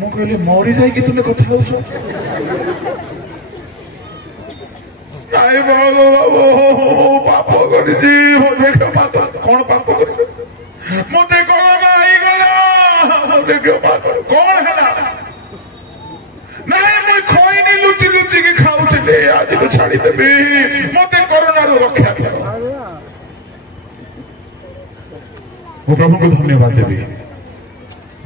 मु कहली मरी जाए तुम्हें कथा हो पाप कर कौन पाप कर मत कोरोना मत क्षमा कर कौन है नहीं मुझे खोईनी लुचि लुचि की खाऊली आज को छाड़देवी मत कोरोना रक्षा कर प्रभु को धन्यवाद देवी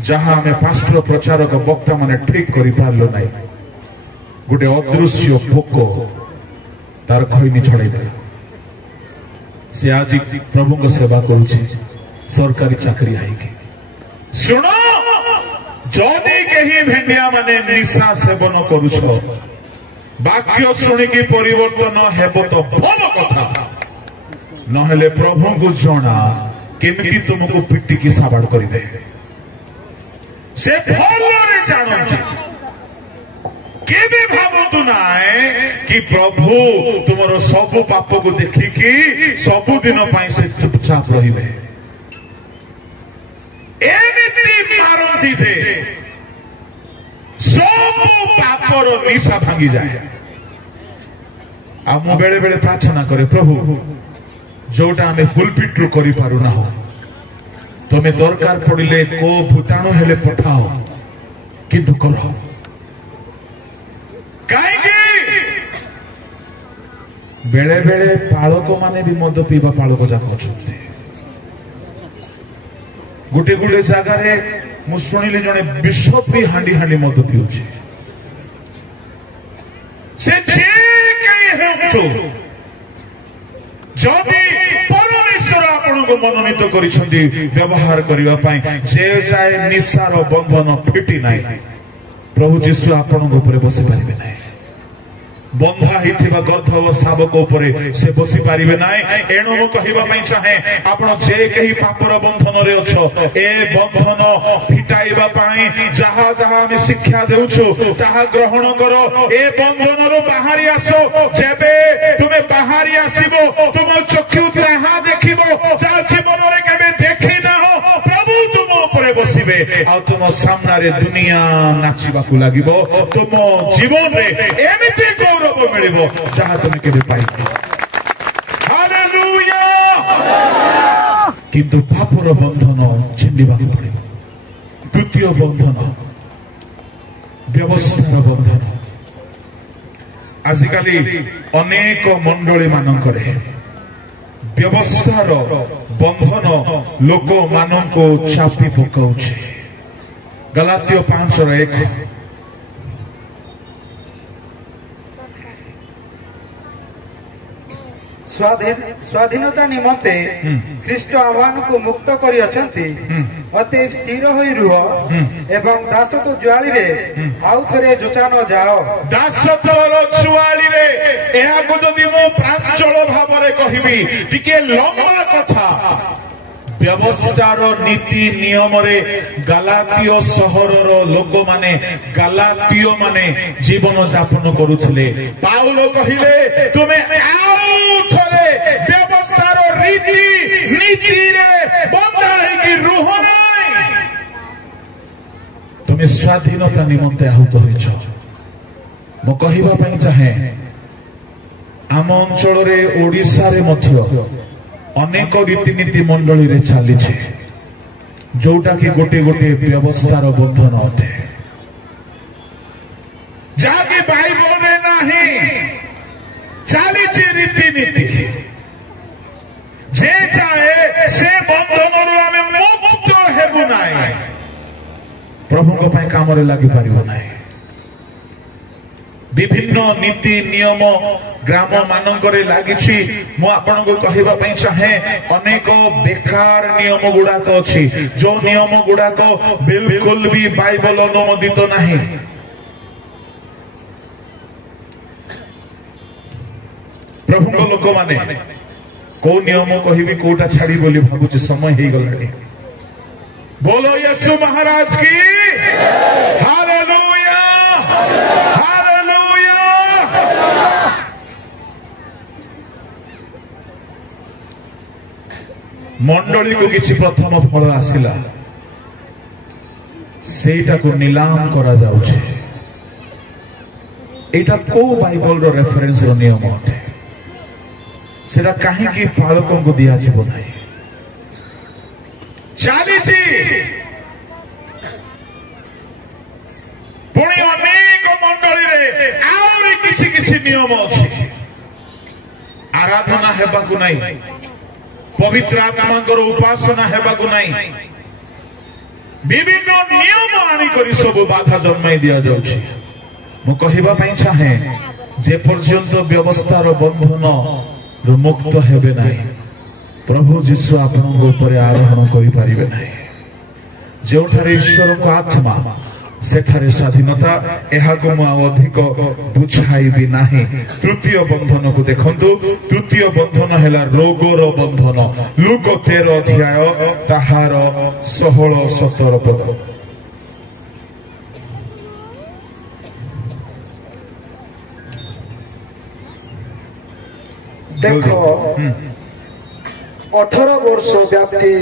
जहाँ आम पास्टर प्रचारक वक्ता माने ठीक कर पार्लु ना गोटे अदृश्य भोक तार खैनी छड़ेदेला से आज प्रभु को सेवा करुचे सरकारी चाकरी आईकी शुण जदि कहीं भेंडिया माने निशा सेवन करुछ वाक्य शुणिकी परिवर्तन हेब तो भल कथा नहेले प्रभु को जना केमती तुमको पिटिकी साबाड़ करेंगे से भलरे जानते केबे भावतु नाए कि प्रभु तुमर सबु पाप को देखिकी सबु दिन पाई से चुपचाप रहिबे एमिति मारती जे सबु पापर निशा भांगी जाए आ मु बेले बेले प्रार्थना करे प्रभु जोटा आमे फुलपिट रु करि पारु ना हो तुम्हें दरकार पड़िले को भूताणु हेले पठाओ किंतु करो बेले बेले पालक माने भी मद पीवा पालक जाक अछंती गोटे गोटे जगार मु शुणिली जने विष पी हांडी हांडी मद पिउछि से जे कहीं हेउतो जदि परमेश्वर आपनको मनोनीत करिसंती व्यवहार करिवा पई जे जाय निशार बंधन फिटी नाही प्रभु जीशु आपनको ऊपर बसी पारिबे नाही बंधा हिथिबा गर्भव शावक उपरे से बसी पारिबे नाही एणु मु कहिबा पई चाहे आपण जे कही पापर बंधन रे अछो ए बंधन फिटाइबा पई जहा जहा हम शिक्षा देउछु ताहा ग्रहण करो ए बंधन रो बाहरी आसो जेबे तुमे बाहरी आसीबो तुम चक्षु ताहा देखिबो जा जीवन रे केबे देखि ना हो प्रभु तुम ऊपर बसिबे आ तुम सामना रे दुनिया नाचिबा को लागिबो तुम जीवन रे एमिति गौरव मिलिबो जहा तुमे केबे पाइबो हालेलुया किंतु पापर बंधन छिंडिबा को पड़िबो द्वितीय बंधन व्यवस्थार बंधन आजिकाली अनेक मंडली मानकरे व्यवस्थार बंधन लोक मानक चापी पकाउछे गलातियो 5:1 स्वाधीनता निमंते ख्रीष्ट आह्वान को मुक्त करी अछंती अतएव स्थिर होई रुह एवं दासत्व ज्वाली रे आउ थरे जोचान जाओ दासत्वर ज्वाली रे एहा को जदि मो प्रांचल भाबरे कहिबी टिके लंबा कथा व्यवस्थार नीति नियम रे गलातिय सहरर लोक माने गलातिय माने जीवन यापन करुथिले पाउल कहिले तुमे आउ थरे व्यवस्थार रीति नीति रे बंधा कि रुह नाही तुमे स्वाधीनता निमंते आहुत होइछ मो कहिबा पई चाहे आम अंचल रे ओडिसा रे मध्य अनेक रीतिनीति मंडली रे चली जोटा कि गोटे गोटे व्यवस्थार बंधन अटे जाके बाइबल रे नाही चली रीतिनीति जे चाहे से बंधन मुक्त हेबु नाही प्रभु को पई काम रे लागि पारिबो नाही विभिन्न नीति नियम ग्राम मानकरे लागिछि मु आपनको कहिबा पई चाहे अनेक बेकार नियम गुडाक अछि जो नियम गुडाक बिल्कुल भी बाइबल अनुमोदित नाही प्रभु को लोक माने को नियम कहिबी कोटा छाड़ी बोली भाबुछि समय हे गलानी बोलो यीशु महाराज की हालेलुया मंडली को किसी प्रथम फल आसला ସେଇଟାକୁ ନିଲାମ କରାଯାଉଛି। ଏଇଟା କୋଉ ବାଇବଲର ରେଫରେନ୍ସର ନିୟମ ଅଟେ? ସେଟା କାହିଁକି ପାଳକଙ୍କୁ ଦିଆଯିବ ନାହିଁ? ଚାଲିଛି ପୁଣି ଅନେକ ମଣ୍ଡଳୀରେ ଆହୁରି କିଛି କିଛି ନିୟମ ଅଛି। ଆରାଧନା ହେବାକୁ ନାହିଁ, ପବିତ୍ର ଆତ୍ମାଙ୍କର ଉପାସନା ହେବାକୁ ନାହିଁ, ବିଭିନ୍ନ ନିୟମ ଆଣିକରି ସବୁ ବାଧା ଜନ୍ମାଇ ଦିଆଯାଉଛି। ମୁଁ କହିବା ପାଇଁ ଚାହେଁ, ଯେ ପର୍ଯ୍ୟନ୍ତ ବ୍ୟବସ୍ଥାର ବନ୍ଧନରୁ ମୁକ୍ତ ହେବେ ନାହିଁ, ପ୍ରଭୁ ଯୀଶୁ ଆପଣଙ୍କ ଉପରେ ଆରୋହଣ କରିପାରିବେ ନାହିଁ। ଯେଉଁଠାରେ ଈଶ୍ୱରଙ୍କ ଆତ୍ମା ସେଠାରେ ସ୍ୱାଧୀନତା। ଏହାକୁ ମୁଁ ଆଉ ଅଧିକ ବୁଝାଇବି ନାହିଁ। ତୃତୀୟ ବନ୍ଧନକୁ ଦେଖନ୍ତୁ। ତୃତୀୟ ବନ୍ଧନ ହେଲା ରୋଗର ବନ୍ଧନ। ଲୁକ 13 ଅଧ୍ୟାୟ ତାହାର 16-17 ପଦ। ଦେଖ, 18 ବର୍ଷ ବ୍ୟାପ୍ତି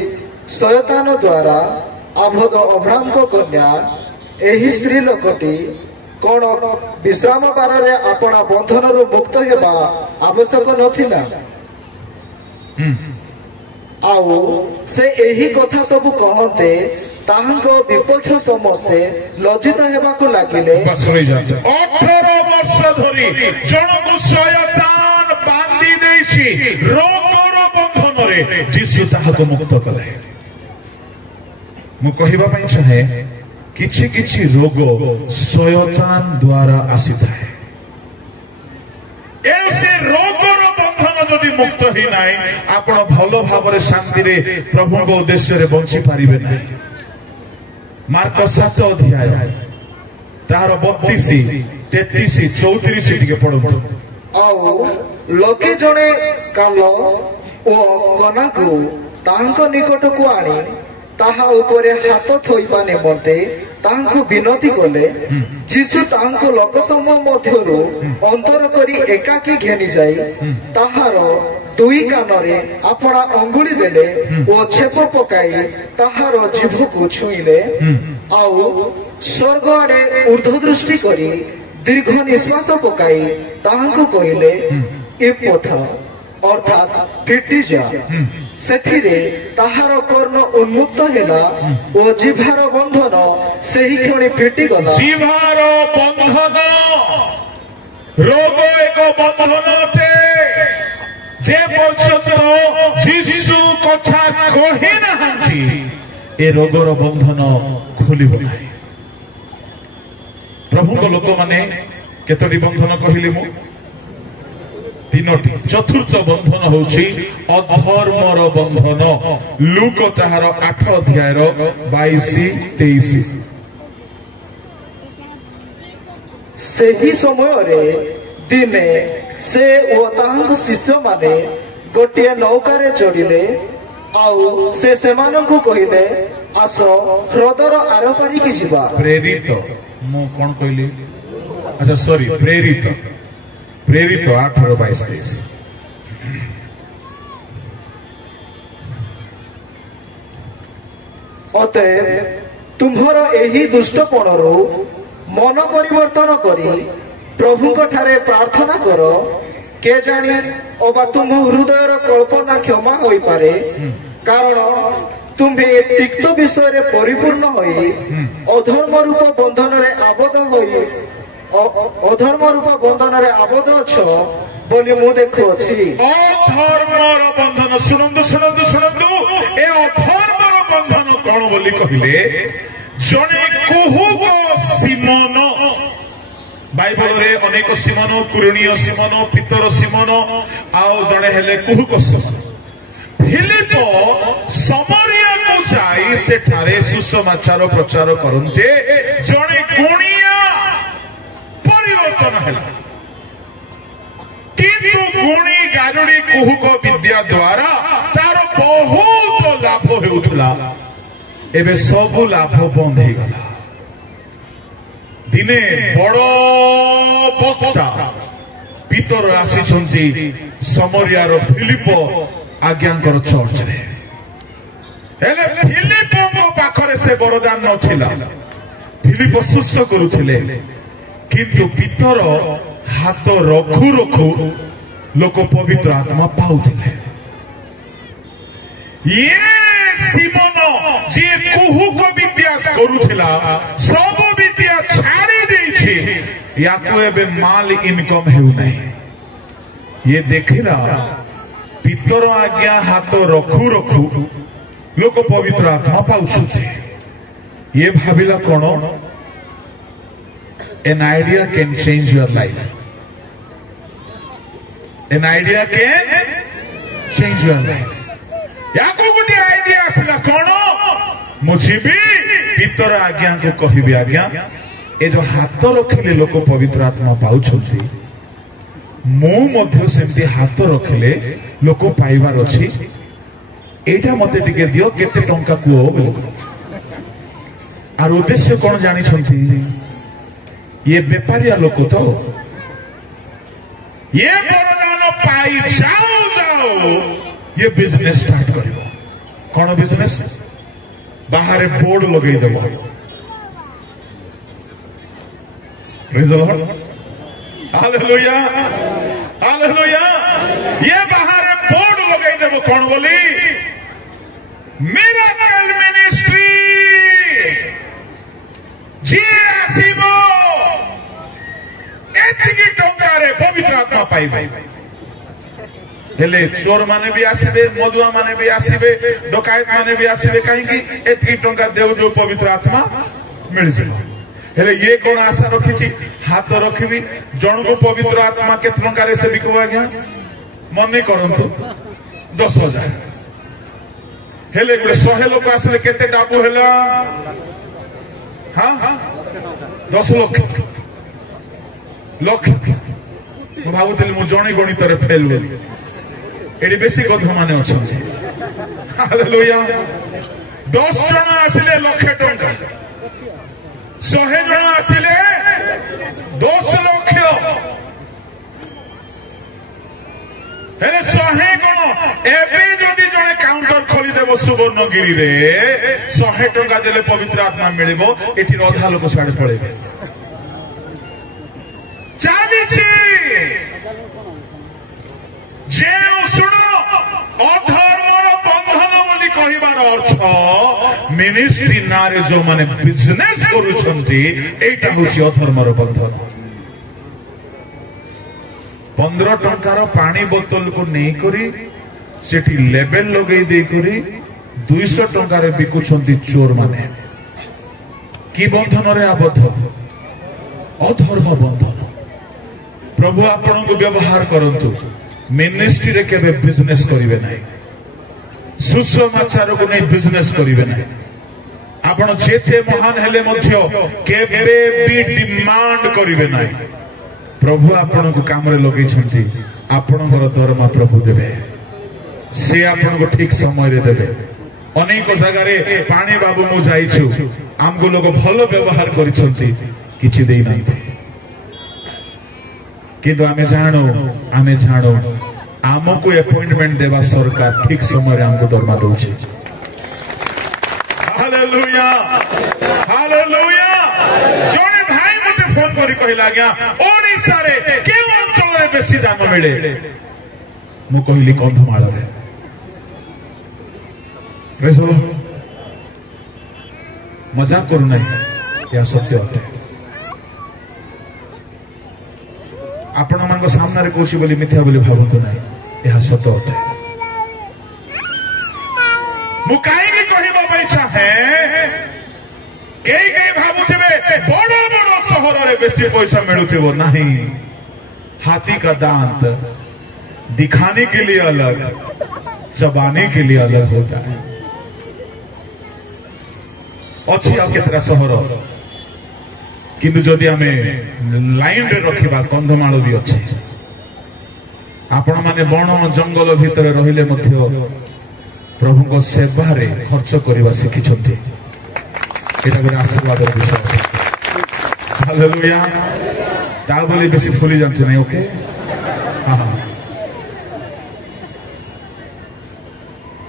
ଶୟତାନ ଦ୍ୱାରା ଆବଦ୍ଧ ଅବ୍ରାମଙ୍କ କନ୍ୟା ଏହି ସ୍ତ୍ରୀ ଲୋକଟି କଣ ବିଶ୍ରାମ ବାରରେ ଆପଣା ବନ୍ଧନରୁ ମୁକ୍ତ ହେବା ଆବଶ୍ୟକ ନଥିଲା? ଆଉ ସେ ଏହି କଥା ସବୁ କହନ୍ତେ ତାହାଙ୍କ ବିପକ୍ଷ ସମସ୍ତେ ଲଜ୍ଜିତ ହେବାକୁ ଲାଗିଲେ। 18 ବର୍ଷ ଧରି ଜଣକୁ ଶୟତାନ ବାନ୍ଧି ଦେଇଛି ରୋଗର ବନ୍ଧନରେ, ଯୀଶୁ ତାହାକୁ ମୁକ୍ତ କଲେ। ମୁଁ କହିବା ପାଇଁ ଚାହେଁ, କିଛି କିଛି ରୋଗ ଶୟତାନ ଦ୍ୱାରା ଆସିଥାଏ। ଏଣୁ ସେ ରୋଗର ବନ୍ଧନ ଯଦି ମୁକ୍ତ ହେଇନାହିଁ, ଆପଣ ଭଲ ଭାବରେ ଶାନ୍ତିରେ ପ୍ରଭୁଙ୍କ ଉଦ୍ଦେଶ୍ୟରେ ବଞ୍ଚି ପାରିବେ ନାହିଁ। ମାର୍କ 7 ଅଧ୍ୟାୟ ତାହାର 32, 33, 34 ଟିକେ ପଢନ୍ତୁ। ଆଉ ଲୋକେ ଜଣେ କାଲ ଓ କନାକୁ ତାହାଙ୍କ ନିକଟକୁ ଆଣି ତାହା ଉପରେ ହାତ ଥୋଇବା ନିମନ୍ତେ ତାହାଙ୍କୁ ବିନତି କଲେ। ଯୀଶୁ ତାହାଙ୍କୁ ଲୋକ ସମୂହ ମଧ୍ୟରୁ ଅନ୍ତର କରି ଏକାକୀ ଘେନି ଯାଇ ତାହାର 2 କାନରେ ଆପଣା ଅଙ୍ଗୁଳି ଦେଲେ ଓ ଛେପ ପକାଇ ତାହାର ଜିଭକୁ ଛୁଇଁଲେ। ଆଉ ସ୍ୱର୍ଗ ଆଡେ ଊର୍ଦ୍ଧ୍ୱ ଦୃଷ୍ଟି କରି ଦୀର୍ଘ ନିଶ୍ୱାସ ପକାଇ ତାହାଙ୍କୁ କହିଲେ, ଇପଥା, ଅର୍ଥାତ୍ ଫିଟିଯା। ସେଥିରେ ତାହାର କର୍ଣ୍ଣ ଉନ୍ମୁକ୍ତ ହେଲା ଓ ଜିଭାର ବନ୍ଧନ ସେହି କ୍ଷଣି ଫିଟିଗଲା। ଜିଭାର ବନ୍ଧନ ରୋଗ ଏକ ବନ୍ଧନ ଅଟେ। ଯେ ପର୍ଯ୍ୟନ୍ତ ଯୀଶୁ କଥା କହିନାହାନ୍ତି, ଏ ରୋଗର ବନ୍ଧନ ଖୋଲିବ ନାହିଁ। ପ୍ରଭୁଙ୍କ ଲୋକମାନେ କେତୋଟି ବନ୍ଧନ କହିଲି ମୁଁ? 3ଟି। ଚତୁର୍ଥ ବନ୍ଧନ ହେଉଛି ଅଧର୍ମର ବନ୍ଧନ। ଲୁକ ତାହାର 8 ଅଧ୍ୟାୟର 22-23। ସେହି ସମୟରେ ଦିନେ ସେ ଓ ତାହାଙ୍କ ଶିଷ୍ୟମାନେ ଗୋଟିଏ ନୌକାରେ ଚଢ଼ିଲେ। ଆଉ ସେ ସେମାନଙ୍କୁ କହିଲେ, ଆସ ହ୍ରଦର ଆରପାରିକି ଯିବା। ପ୍ରେରିତ, ମୁଁ କଣ କହିଲି? ଆଚ୍ଛା ସରି, ପ୍ରେରିତ 8-22। ଅତଏବ ତୁମ୍ଭର ଏହି ଦୁଷ୍ଟପଣରୁ ମନ ପରିବର୍ତ୍ତନ କରି ପ୍ରଭୁଙ୍କ ଠାରେ ପ୍ରାର୍ଥନା କର। କେଜାଣି ଅବା ତୁମ ହୃଦୟର କଳ୍ପନା କ୍ଷମା ହୋଇପାରେ। କାରଣ ତୁମ୍ଭେ ତିକ୍ତ ବିଷୟରେ ପରିପୂର୍ଣ୍ଣ ହୋଇ ଅଧର୍ମ ରୂପ ବନ୍ଧନରେ ଆବଦ୍ଧ ଅଛ ବୋଲି ମୁଁ ଦେଖୁଅଛି। ଅଧର୍ମର ବନ୍ଧନ, ଶୁଣନ୍ତୁ ଶୁଣନ୍ତୁ ଶୁଣନ୍ତୁ, ଏ ଅଧର୍ମର ବନ୍ଧନ କଣ ବୋଲି କହିଲେ? ଜଣେ କୁହୁକ ସିମନ, ବାଇବଲରେ ଅନେକ ସିମନ, କୁରଣୀୟ ସିମନ, ପିତର ସିମନ, ଆଉ ଜଣେ ହେଲେ କୁହୁକ ସିମନ। ଫିଲିପ ସମରିୟାକୁ ଯାଇ ସେଠାରେ ସୁସମାଚାର ପ୍ରଚାର କରନ୍ତେ ଜଣେ ଗୁଣିଆ ପରିବର୍ତ୍ତନ ହେଲା। କିନ୍ତୁ ଗୁଣି ଗାରୁଡ଼ି କୁହୁକ ବିଦ୍ୟା ଦ୍ୱାରା ତାର ବହୁତ ଲାଭ ହେଉଥିଲା। ଏବେ ସବୁ ଲାଭ ବନ୍ଦ ହେଇଗଲା। ଦିନେ ବଡ ବକ୍ତା ପିତର ଆସିଛନ୍ତି ସମରିୟାର ଫିଲିପ ଆଜ୍ଞାଙ୍କର ଚର୍ଚ୍ଚରେ। ହେଲେ ଫିଲିପଙ୍କ ପାଖରେ ସେ ବରଦାନ ନଥିଲା। ଫିଲିପ ସୁସ୍ଥ କରୁଥିଲେ, କିନ୍ତୁ ପିତର ହାତ ରଖୁ ରଖୁ ଲୋକ ପବିତ୍ର ଆତ୍ମା ପାଉଥିଲେ। ଇଏ ସିମନ ଯିଏ କୁହୁକ ବିଦ୍ୟା କରୁଥିଲା, ସବୁ ବିଦ୍ୟା ଛାଡ଼ି ଦେଇଛି, ୟାକୁ ଏବେ ମାଲ ଇନକମ ହେଉନାହିଁ। ଇଏ ଦେଖିଲା ପିତର ଆଜ୍ଞା ହାତ ରଖୁ ରଖୁ ଲୋକ ପବିତ୍ର ଆତ୍ମା ପାଉଛନ୍ତି। ଇଏ ଭାବିଲା କଣ, an idea can change your life. An idea can change your life. याको गोटे आइडिया आसला कौन, मु जीवी पितर आज्ञा को कहबी, आज्ञा ए जो हाथ रखिले लोक पवित्र आत्मा पाउछंती, मु मध्य सेमती हाथ रखिले लोक पाइबार अछि। एटा मते टिके दियो, केते टंका कुओ। आर उद्देश्य कौन जानी छंती, ये बेपारिया लोक तो ये वरदान पाई जाओ जाओ ये बिजनेस स्टार्ट करिवो। कौन बिजनेस, बाहर बोर्ड लगेई देबो, praise the lord, hallelujah hallelujah. ये बाहर बोर्ड लगेई देबो, कौन बोली, मिरेकल मिनिस्ट्री जी आसीबो, एतिकी टंकारे पवित्र आत्मा पाइबे। हेले चोर माने भी आसबे, मधुआ माने भी आसबे, डकायत माने भी आसबे, कहीं एतिकी टंका देव जो पवित्र आत्मा मिल जाए। हेले ये कौन आशा रखी, हाथ रखी जन को पवित्र आत्मा के टंका से बिकब, आज्ञा मन करतु 10,000। हेले गोटे 100 लोक आसले केते डाबू हैला, हाँ 10 लक्ष लक्ष। मु भावुଥିଲି मु जणे गणितरे फेल होली, एडी बेसी गध माने अछंती। हालेलुया। 10 जण आसिले लक्ष टंका, 100 जण आसिले 10 लक्ष। हेले 100 कोन एबे जदि जणे काउंटर खोली देबो सुवर्णगिरी रे, 100 टंका देले पवित्र आत्मा मिलिबो, एठी अधा लोक साडे पळेबे। चालीछि जे सुनो अधर्मर बंधन बोली कहिबार अर्थ, मिनिस्ट्री नारे जो माने बिजनेस करूछंती, एटा होछि अधर्मर बंधन। 15 टंकार पानी बोतल को नहीं करी सेठी लेबेल लगेई दे करी 200 टंकार बिकुछंती चोर माने। की बंधन रे आबद्ध, अधर्म बंधन। प्रभु आपण को व्यवहार करंतु, मिनिस्ट्री रे केबे बिजनेस करिवे नाही, सुसमाचार को नहीं बिजनेस करिवे नाही। आपण जेते महान हेले मध्य केबे भी डिमांड करिवे नाही। प्रभु आपण को काम रे लगेई छंती, आपणकर दरमा प्रभु देबे, से आपण को ठीक समय रे देबे। अनेक जगह रे पानी बाबू मु जाइछु, हमको लोग भलो व्यवहार करिसंती, किछि देई नाही। किंतु आमे जानो आमको अपॉइंटमेंट देवा सरकार ठीक समय हमको दरमा दउछि। Hallelujah hallelujah. जने भाई मते फोन करी कहला, आज्ञा ओडिसा रे के अंचल रे बेसी दान मिले। मु कहली कंधमाल रे। Praise the Lord. मजाक करू नहीं, या सत्य अटे। आपण मान सामने कौशी बोली मिथ्या बोली भावतु नहीं, यह सत अटे। मु कहीं कहवा चाहे, कई भावुवे बड़ बड़ सहर में बेसी पैसा मिलुथिबो नहीं। हाथी का दांत दिखाने के लिए अलग, चबाने के लिए अलग होता है। अच्छी आ केतरा सहर, किंतु जदि आमे लाइन रे रखिबा, कंधमाल भी अच्छे। आपण माने बण जंगल भितर रहिले मध्य प्रभु को सेवा रे खर्च करबा शिखिछंती। एटा गोटे आशीर्वाद विषय। हालेलुया। ता बोली बेसी फुली जानते नहीं, ओके। हाँ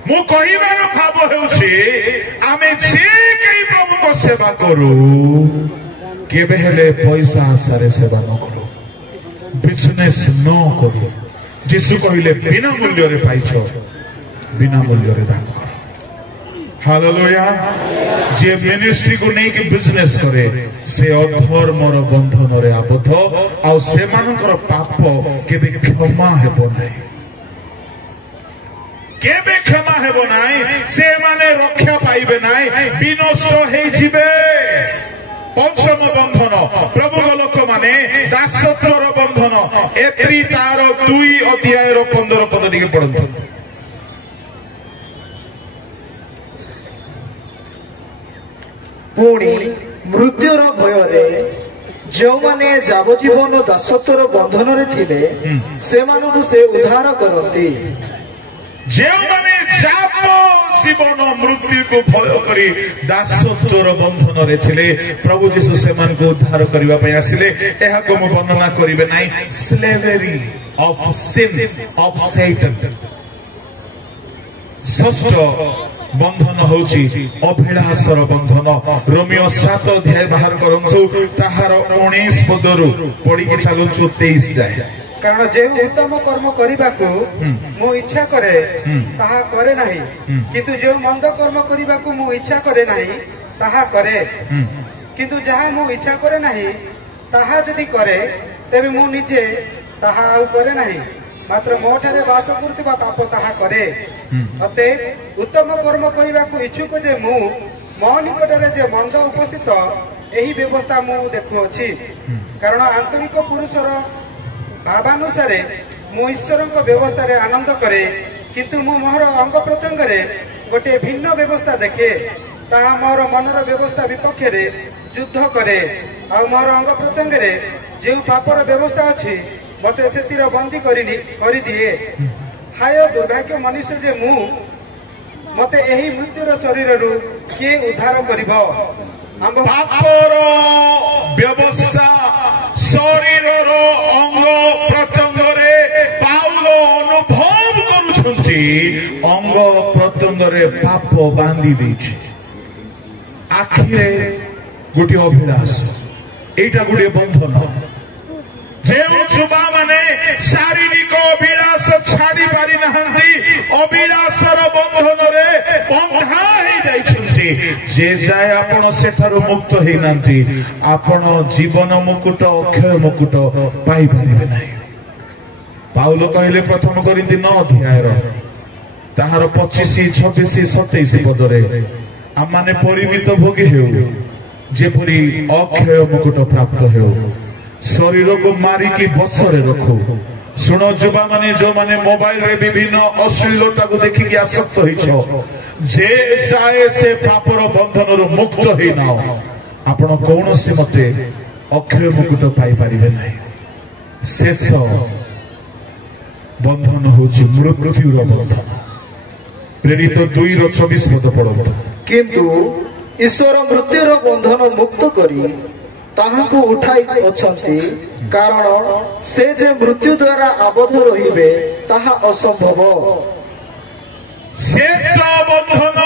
ମୁଁ କହିବାର ଭାବ ହେଉଛି ଆମେ ଯେ କେହି ପ୍ରଭୁଙ୍କ ସେବା କରୁ କେବେ ହେଲେ ପଇସା ଆଶାରେ ସେବା ନ କରୁ, ବିଜନେସ୍ ନ କରୁ। ଯୀଶୁ କହିଲେ ବିନା ମୂଲ୍ୟରେ ପାଇଛ, ବିନା ମୂଲ୍ୟରେ ଦାନ କର। ହାଲେଲୁୟା। ଯିଏ ମିନିଷ୍ଟ୍ରିକୁ ନେଇକି ବିଜନେସ୍ କରେ ସେ ଅଧର୍ମର ବନ୍ଧନରେ ଆବଦ୍ଧ, ଆଉ ସେମାନଙ୍କର ପାପ କେବେ କ୍ଷମା ହେବ ନାହିଁ, କେବେ କ୍ଷମା ହେବ ନାହିଁ। ସେମାନେ ରକ୍ଷା ପାଇବେ ନାହିଁ, ବିନଷ୍ଟ ହେଇଯିବେ। ପଞ୍ଚମ ବନ୍ଧନ ପ୍ରଭୁଙ୍କ ଲୋକମାନେ ଦାସତ୍ୱର ବନ୍ଧନ। ଏପ୍ରି ତାର 2 ଅଧ୍ୟାୟର 15 ପଦ ଟିକେ ପଢନ୍ତୁ। ପୁଣି ମୃତ୍ୟୁର ଭୟରେ ଯେଉଁମାନେ ଯାବଜୀବନ ଦାସତ୍ୱର ବନ୍ଧନରେ ଥିଲେ ସେମାନଙ୍କୁ ସେ ଉଦ୍ଧାର କରନ୍ତି। ଯେଉଁମାନେ ଯାବଜୀବନ ମୃତ୍ୟୁକୁ ଭୟ କରି ଦାସତ୍ୱର ବନ୍ଧନରେ ଥିଲେ ପ୍ରଭୁ ଯୀଶୁ ସେମାନଙ୍କୁ ଉଦ୍ଧାର କରିବା ପାଇଁ ଆସିଲେ। ଏହାକୁ ମୁଁ ବର୍ଣ୍ଣନା କରିବେ ନାହିଁ। ସ୍ଲେଭେରୀ ଅଫ୍ ସିନ୍ ଅଫ୍ ସୈତାନ। ଷଷ୍ଠ ବନ୍ଧନ ହଉଛି ଅଭିଳାଷର ବନ୍ଧନ। ରୋମିଓ 7 ଅଧ୍ୟାୟ ବାହାର କରନ୍ତୁ, ତାହାର 19 ପଦରୁ ପଢିକି ଚାଲୁଛୁ 23 ଯାଏ। କାରଣ ଯେଉଁ ଉତ୍ତମ କର୍ମ କରିବାକୁ ମୁଁ ଇଚ୍ଛା କରେ ତାହା କରେ ନାହିଁ, କିନ୍ତୁ ଯେଉଁ ମନ୍ଦ କର୍ମ କରିବାକୁ ମୁଁ ଇଚ୍ଛା କରେ ନାହିଁ ତାହା କରେ। କିନ୍ତୁ ଯାହା ମୁଁ ଇଚ୍ଛା କରେ ନାହିଁ ତାହା ଯଦି କରେ ତେବେ ମୁଁ ନିଜେ ତାହା ଆଉ କରେ ନାହିଁ, ମାତ୍ର ମୋ ଠାରେ ବାସ କରୁଥିବା ପାପ ତାହା କରେ। ମତେ ଉତ୍ତମ କର୍ମ କରିବାକୁ ଇଚ୍ଛୁକ ଯେ ମୁଁ ମୋ ନିକଟରେ ଯେ ମନ୍ଦ ଉପସ୍ଥିତ ଏହି ବ୍ୟବସ୍ଥା ମୁଁ ଦେଖୁଅଛି। କାରଣ ଆନ୍ତରିକ ପୁରୁଷର ଭାବାନୁସାରେ ମୁଁ ଈଶ୍ୱରଙ୍କ ବ୍ୟବସ୍ଥାରେ ଆନନ୍ଦ କରେ, କିନ୍ତୁ ମୁଁ ମୋର ଅଙ୍ଗ ପ୍ରତ୍ୟଙ୍ଗରେ ଗୋଟିଏ ଭିନ୍ନ ବ୍ୟବସ୍ଥା ଦେଖେ। ତାହା ମୋର ମନର ବ୍ୟବସ୍ଥା ବିପକ୍ଷରେ ଯୁଦ୍ଧ କରେ, ଆଉ ମୋର ଅଙ୍ଗ ପ୍ରତ୍ୟଙ୍ଗରେ ଯେଉଁ ପାପର ବ୍ୟବସ୍ଥା ଅଛି ମତେ ସେଥିର ବନ୍ଦୀ କରିଦିଏ। ହାୟ ଦୁର୍ଭାଗ୍ୟ ମନୁଷ୍ୟ ଯେ ମୁଁ, ମତେ ଏହି ମୃତ୍ୟୁର ଶରୀରରୁ କିଏ ଉଦ୍ଧାର କରିବ? ପାପର ବ୍ୟବସ୍ଥା ଶରୀରର ଅଙ୍ଗ ପ୍ରତ୍ୟଙ୍ଗରେ ପାଉଲ ଅନୁଭବ କରୁଛନ୍ତି। ଅଙ୍ଗ ପ୍ରତ୍ୟଙ୍ଗରେ ପାପ ବାନ୍ଧି ଦେଇଛି। ଆଖିରେ ଗୋଟିଏ ଅଭିଳାଷ, ଏଇଟା ଗୋଟିଏ ବନ୍ଧନ। ଯେଉଁ ଯୁବାମାନେ ଶାରୀରିକ ଅଭିଳାଷ ଛାଡି ପାରିନାହାନ୍ତି, ଅଭିଳାଷର ବନ୍ଧନରେ ବନ୍ଧା ହେଇଯାଇଛନ୍ତି। ଯେ ଯାଏ ଆପଣ ସେଠାରୁ ମୁକ୍ତ ହେଇନାହାନ୍ତି, ଆପଣ ଜୀବନ ମୁକୁଟ, ଅକ୍ଷୟ ମୁକୁଟ ପାଇପାରିବେ ନାହିଁ। ପାଉଲ କହିଲେ ପ୍ରଥମ କରିନ୍ତି 9 ଅଧ୍ୟାୟର ତାହାର 25, 26, 27 ପଦରେ, ଆମମାନେ ପରିମିତ ଭୋଗୀ ହେଉ ଯେପରି ଅକ୍ଷୟ ମୁକୁଟ ପ୍ରାପ୍ତ ହେଉ, ଶରୀରକୁ ମାରିକି ବଶରେ ରଖୁ। ଶୁଣ ଯୁବାମାନେ, ଯୋଉମାନେ ମୋବାଇଲରେ ବିଭିନ୍ନ ଅଶ୍ଳୀଳତାକୁ ଦେଖିକି ଆସକ୍ତ ହେଇଛ, ଯେ ଯାଏ ସେ ପାପର ବନ୍ଧନରୁ ମୁକ୍ତ ହେଇନାଅ, ଆପଣ କୌଣସି ମତେ ଅକ୍ଷୟ ମୁକୁଟ ପାଇପାରିବେ ନାହିଁ। ଶେଷ ବନ୍ଧନ ହଉଛି ମୃତ୍ୟୁର ବନ୍ଧନ। ପ୍ରେରିତ 2:24 ପଦ ପଢନ୍ତୁ। କିନ୍ତୁ ଈଶ୍ୱର ମୃତ୍ୟୁର ବନ୍ଧନ ମୁକ୍ତ କରି ତାହାକୁ ଉଠାଇ ଅଛନ୍ତି, କାରଣ ସେ ଯେ ମୃତ୍ୟୁ ଦ୍ୱାରା ଆବଦ୍ଧ ରହିବେ ତାହା ଅସମ୍ଭବ। ଶେଷ ବନ୍ଧନ,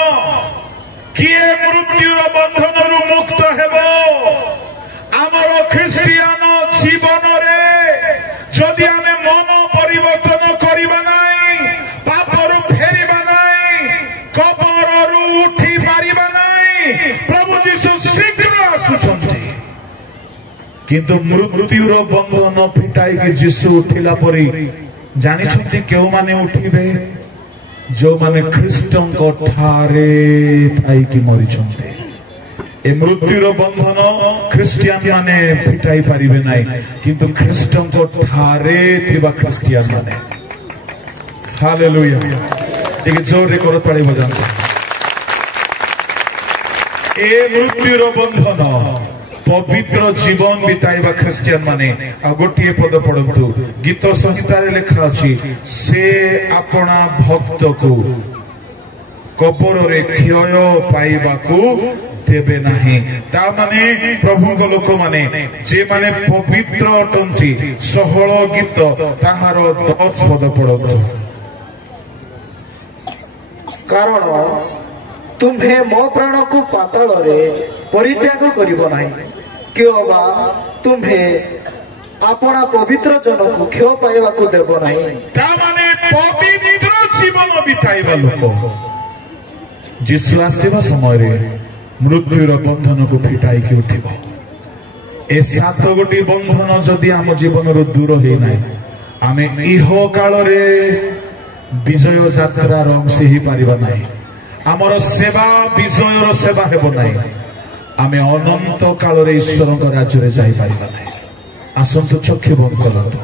କିଏ ମୃତ୍ୟୁର ବନ୍ଧନରୁ ମୁକ୍ତ ହେବ? ଆମର ଖ୍ରୀଷ୍ଟିଆନ ଜୀବନରେ ଯଦି ଆମେ ମନ ପରିବର୍ତ୍ତନ କରିବା ନାହିଁ, ପାପରୁ ଫେରିବା ନାହିଁ, କବରରୁ ଉଠି ପାରିବା ନାହିଁ, ପ୍ରଭୁ ଯୀଶୁ ଶୀଘ୍ର ଆସୁଛନ୍ତି। କିନ୍ତୁ ମୃତ୍ୟୁର ବନ୍ଧନ ଫିଟାଇକି ଯୀଶୁ ଉଠିଲା ପରେ ଜାଣିଛନ୍ତି କେଉଁମାନେ ଉଠିବେ? ଯେଉଁମାନେ ଖ୍ରୀଷ୍ଟଙ୍କ ଠାରେ ଥାଇକି ମରିଛନ୍ତି। ଏ ମୃତ୍ୟୁର ବନ୍ଧନ ଖ୍ରୀଷ୍ଟିଆନ ମାନେ ଫିଟାଇ ପାରିବେ ନାହିଁ, କିନ୍ତୁ ଖ୍ରୀଷ୍ଟଙ୍କ ଠାରେ ଥିବା ଖ୍ରୀଷ୍ଟିଆନ ମାନେ। ହାଲେଲୁୟା। ଟିକେ ଜୋରରେ କରତାଳି ବଜାନ୍ତୁ। ଏ ମୃତ୍ୟୁର ବନ୍ଧନ ପବିତ୍ର ଜୀବନ ବିତାଇବା ଖ୍ରୀଷ୍ଟିଆନ ମାନେ। ଆଉ ଗୋଟିଏ ପଦ ପଢନ୍ତୁ, ଗୀତ ସଂହିତାରେ ଲେଖା ଅଛି, ସେ ଆପଣା ଭକ୍ତକୁ କବରରେ କ୍ଷୟ ପାଇବାକୁ ଦେବେ ନାହିଁ। ତାମାନେ ପ୍ରଭୁଙ୍କ ଲୋକମାନେ ଯେମାନେ ପବିତ୍ର ଅଟନ୍ତି, 16 ଗୀତ ତାହାର 10 ପଦ ପଢନ୍ତୁ। କାରଣ ତୁମ୍ଭେ ମୋ ପ୍ରାଣକୁ ପାତାଳରେ ପରିତ୍ୟାଗ କରିବ ନାହିଁ କି ଅବା ତୁମ୍ଭେ ଆପଣା ପବିତ୍ର ଜନକୁ କ୍ଷୟ ପାଇବାକୁ ଦେବ ନାହିଁ। ତାମାନେ ପବିତ୍ର ଜୀବନ ବିତାଇବା ଲୋକ ଯୀଶୁ ଆସିବା ସମୟରେ ମୃତ୍ୟୁର ବନ୍ଧନକୁ ଫିଟାଇକି ଉଠିବ। ଏ 7 ଗୋଟି ବନ୍ଧନ ଯଦି ଆମ ଜୀବନରୁ ଦୂର ହେଇନାହିଁ ଆମେ ଇହ କାଳରେ ବିଜୟ ଯାତ୍ରାର ଅଂଶୀ ହେଇପାରିବା ନାହିଁ। ଆମର ସେବା ବିଜୟର ସେବା ହେବ ନାହିଁ। ଆମେ ଅନନ୍ତ କାଳରେ ଈଶ୍ୱରଙ୍କ ରାଜ୍ୟରେ ଯାଇପାରିବା ନାହିଁ। ଆସନ୍ତୁ ଚକ୍ଷୁ ବନ୍ଦ କରନ୍ତୁ।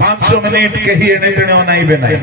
5 ମିନିଟ କେହି ଏଣେ ତେଣେ ଅନାଇବେ ନାହିଁ।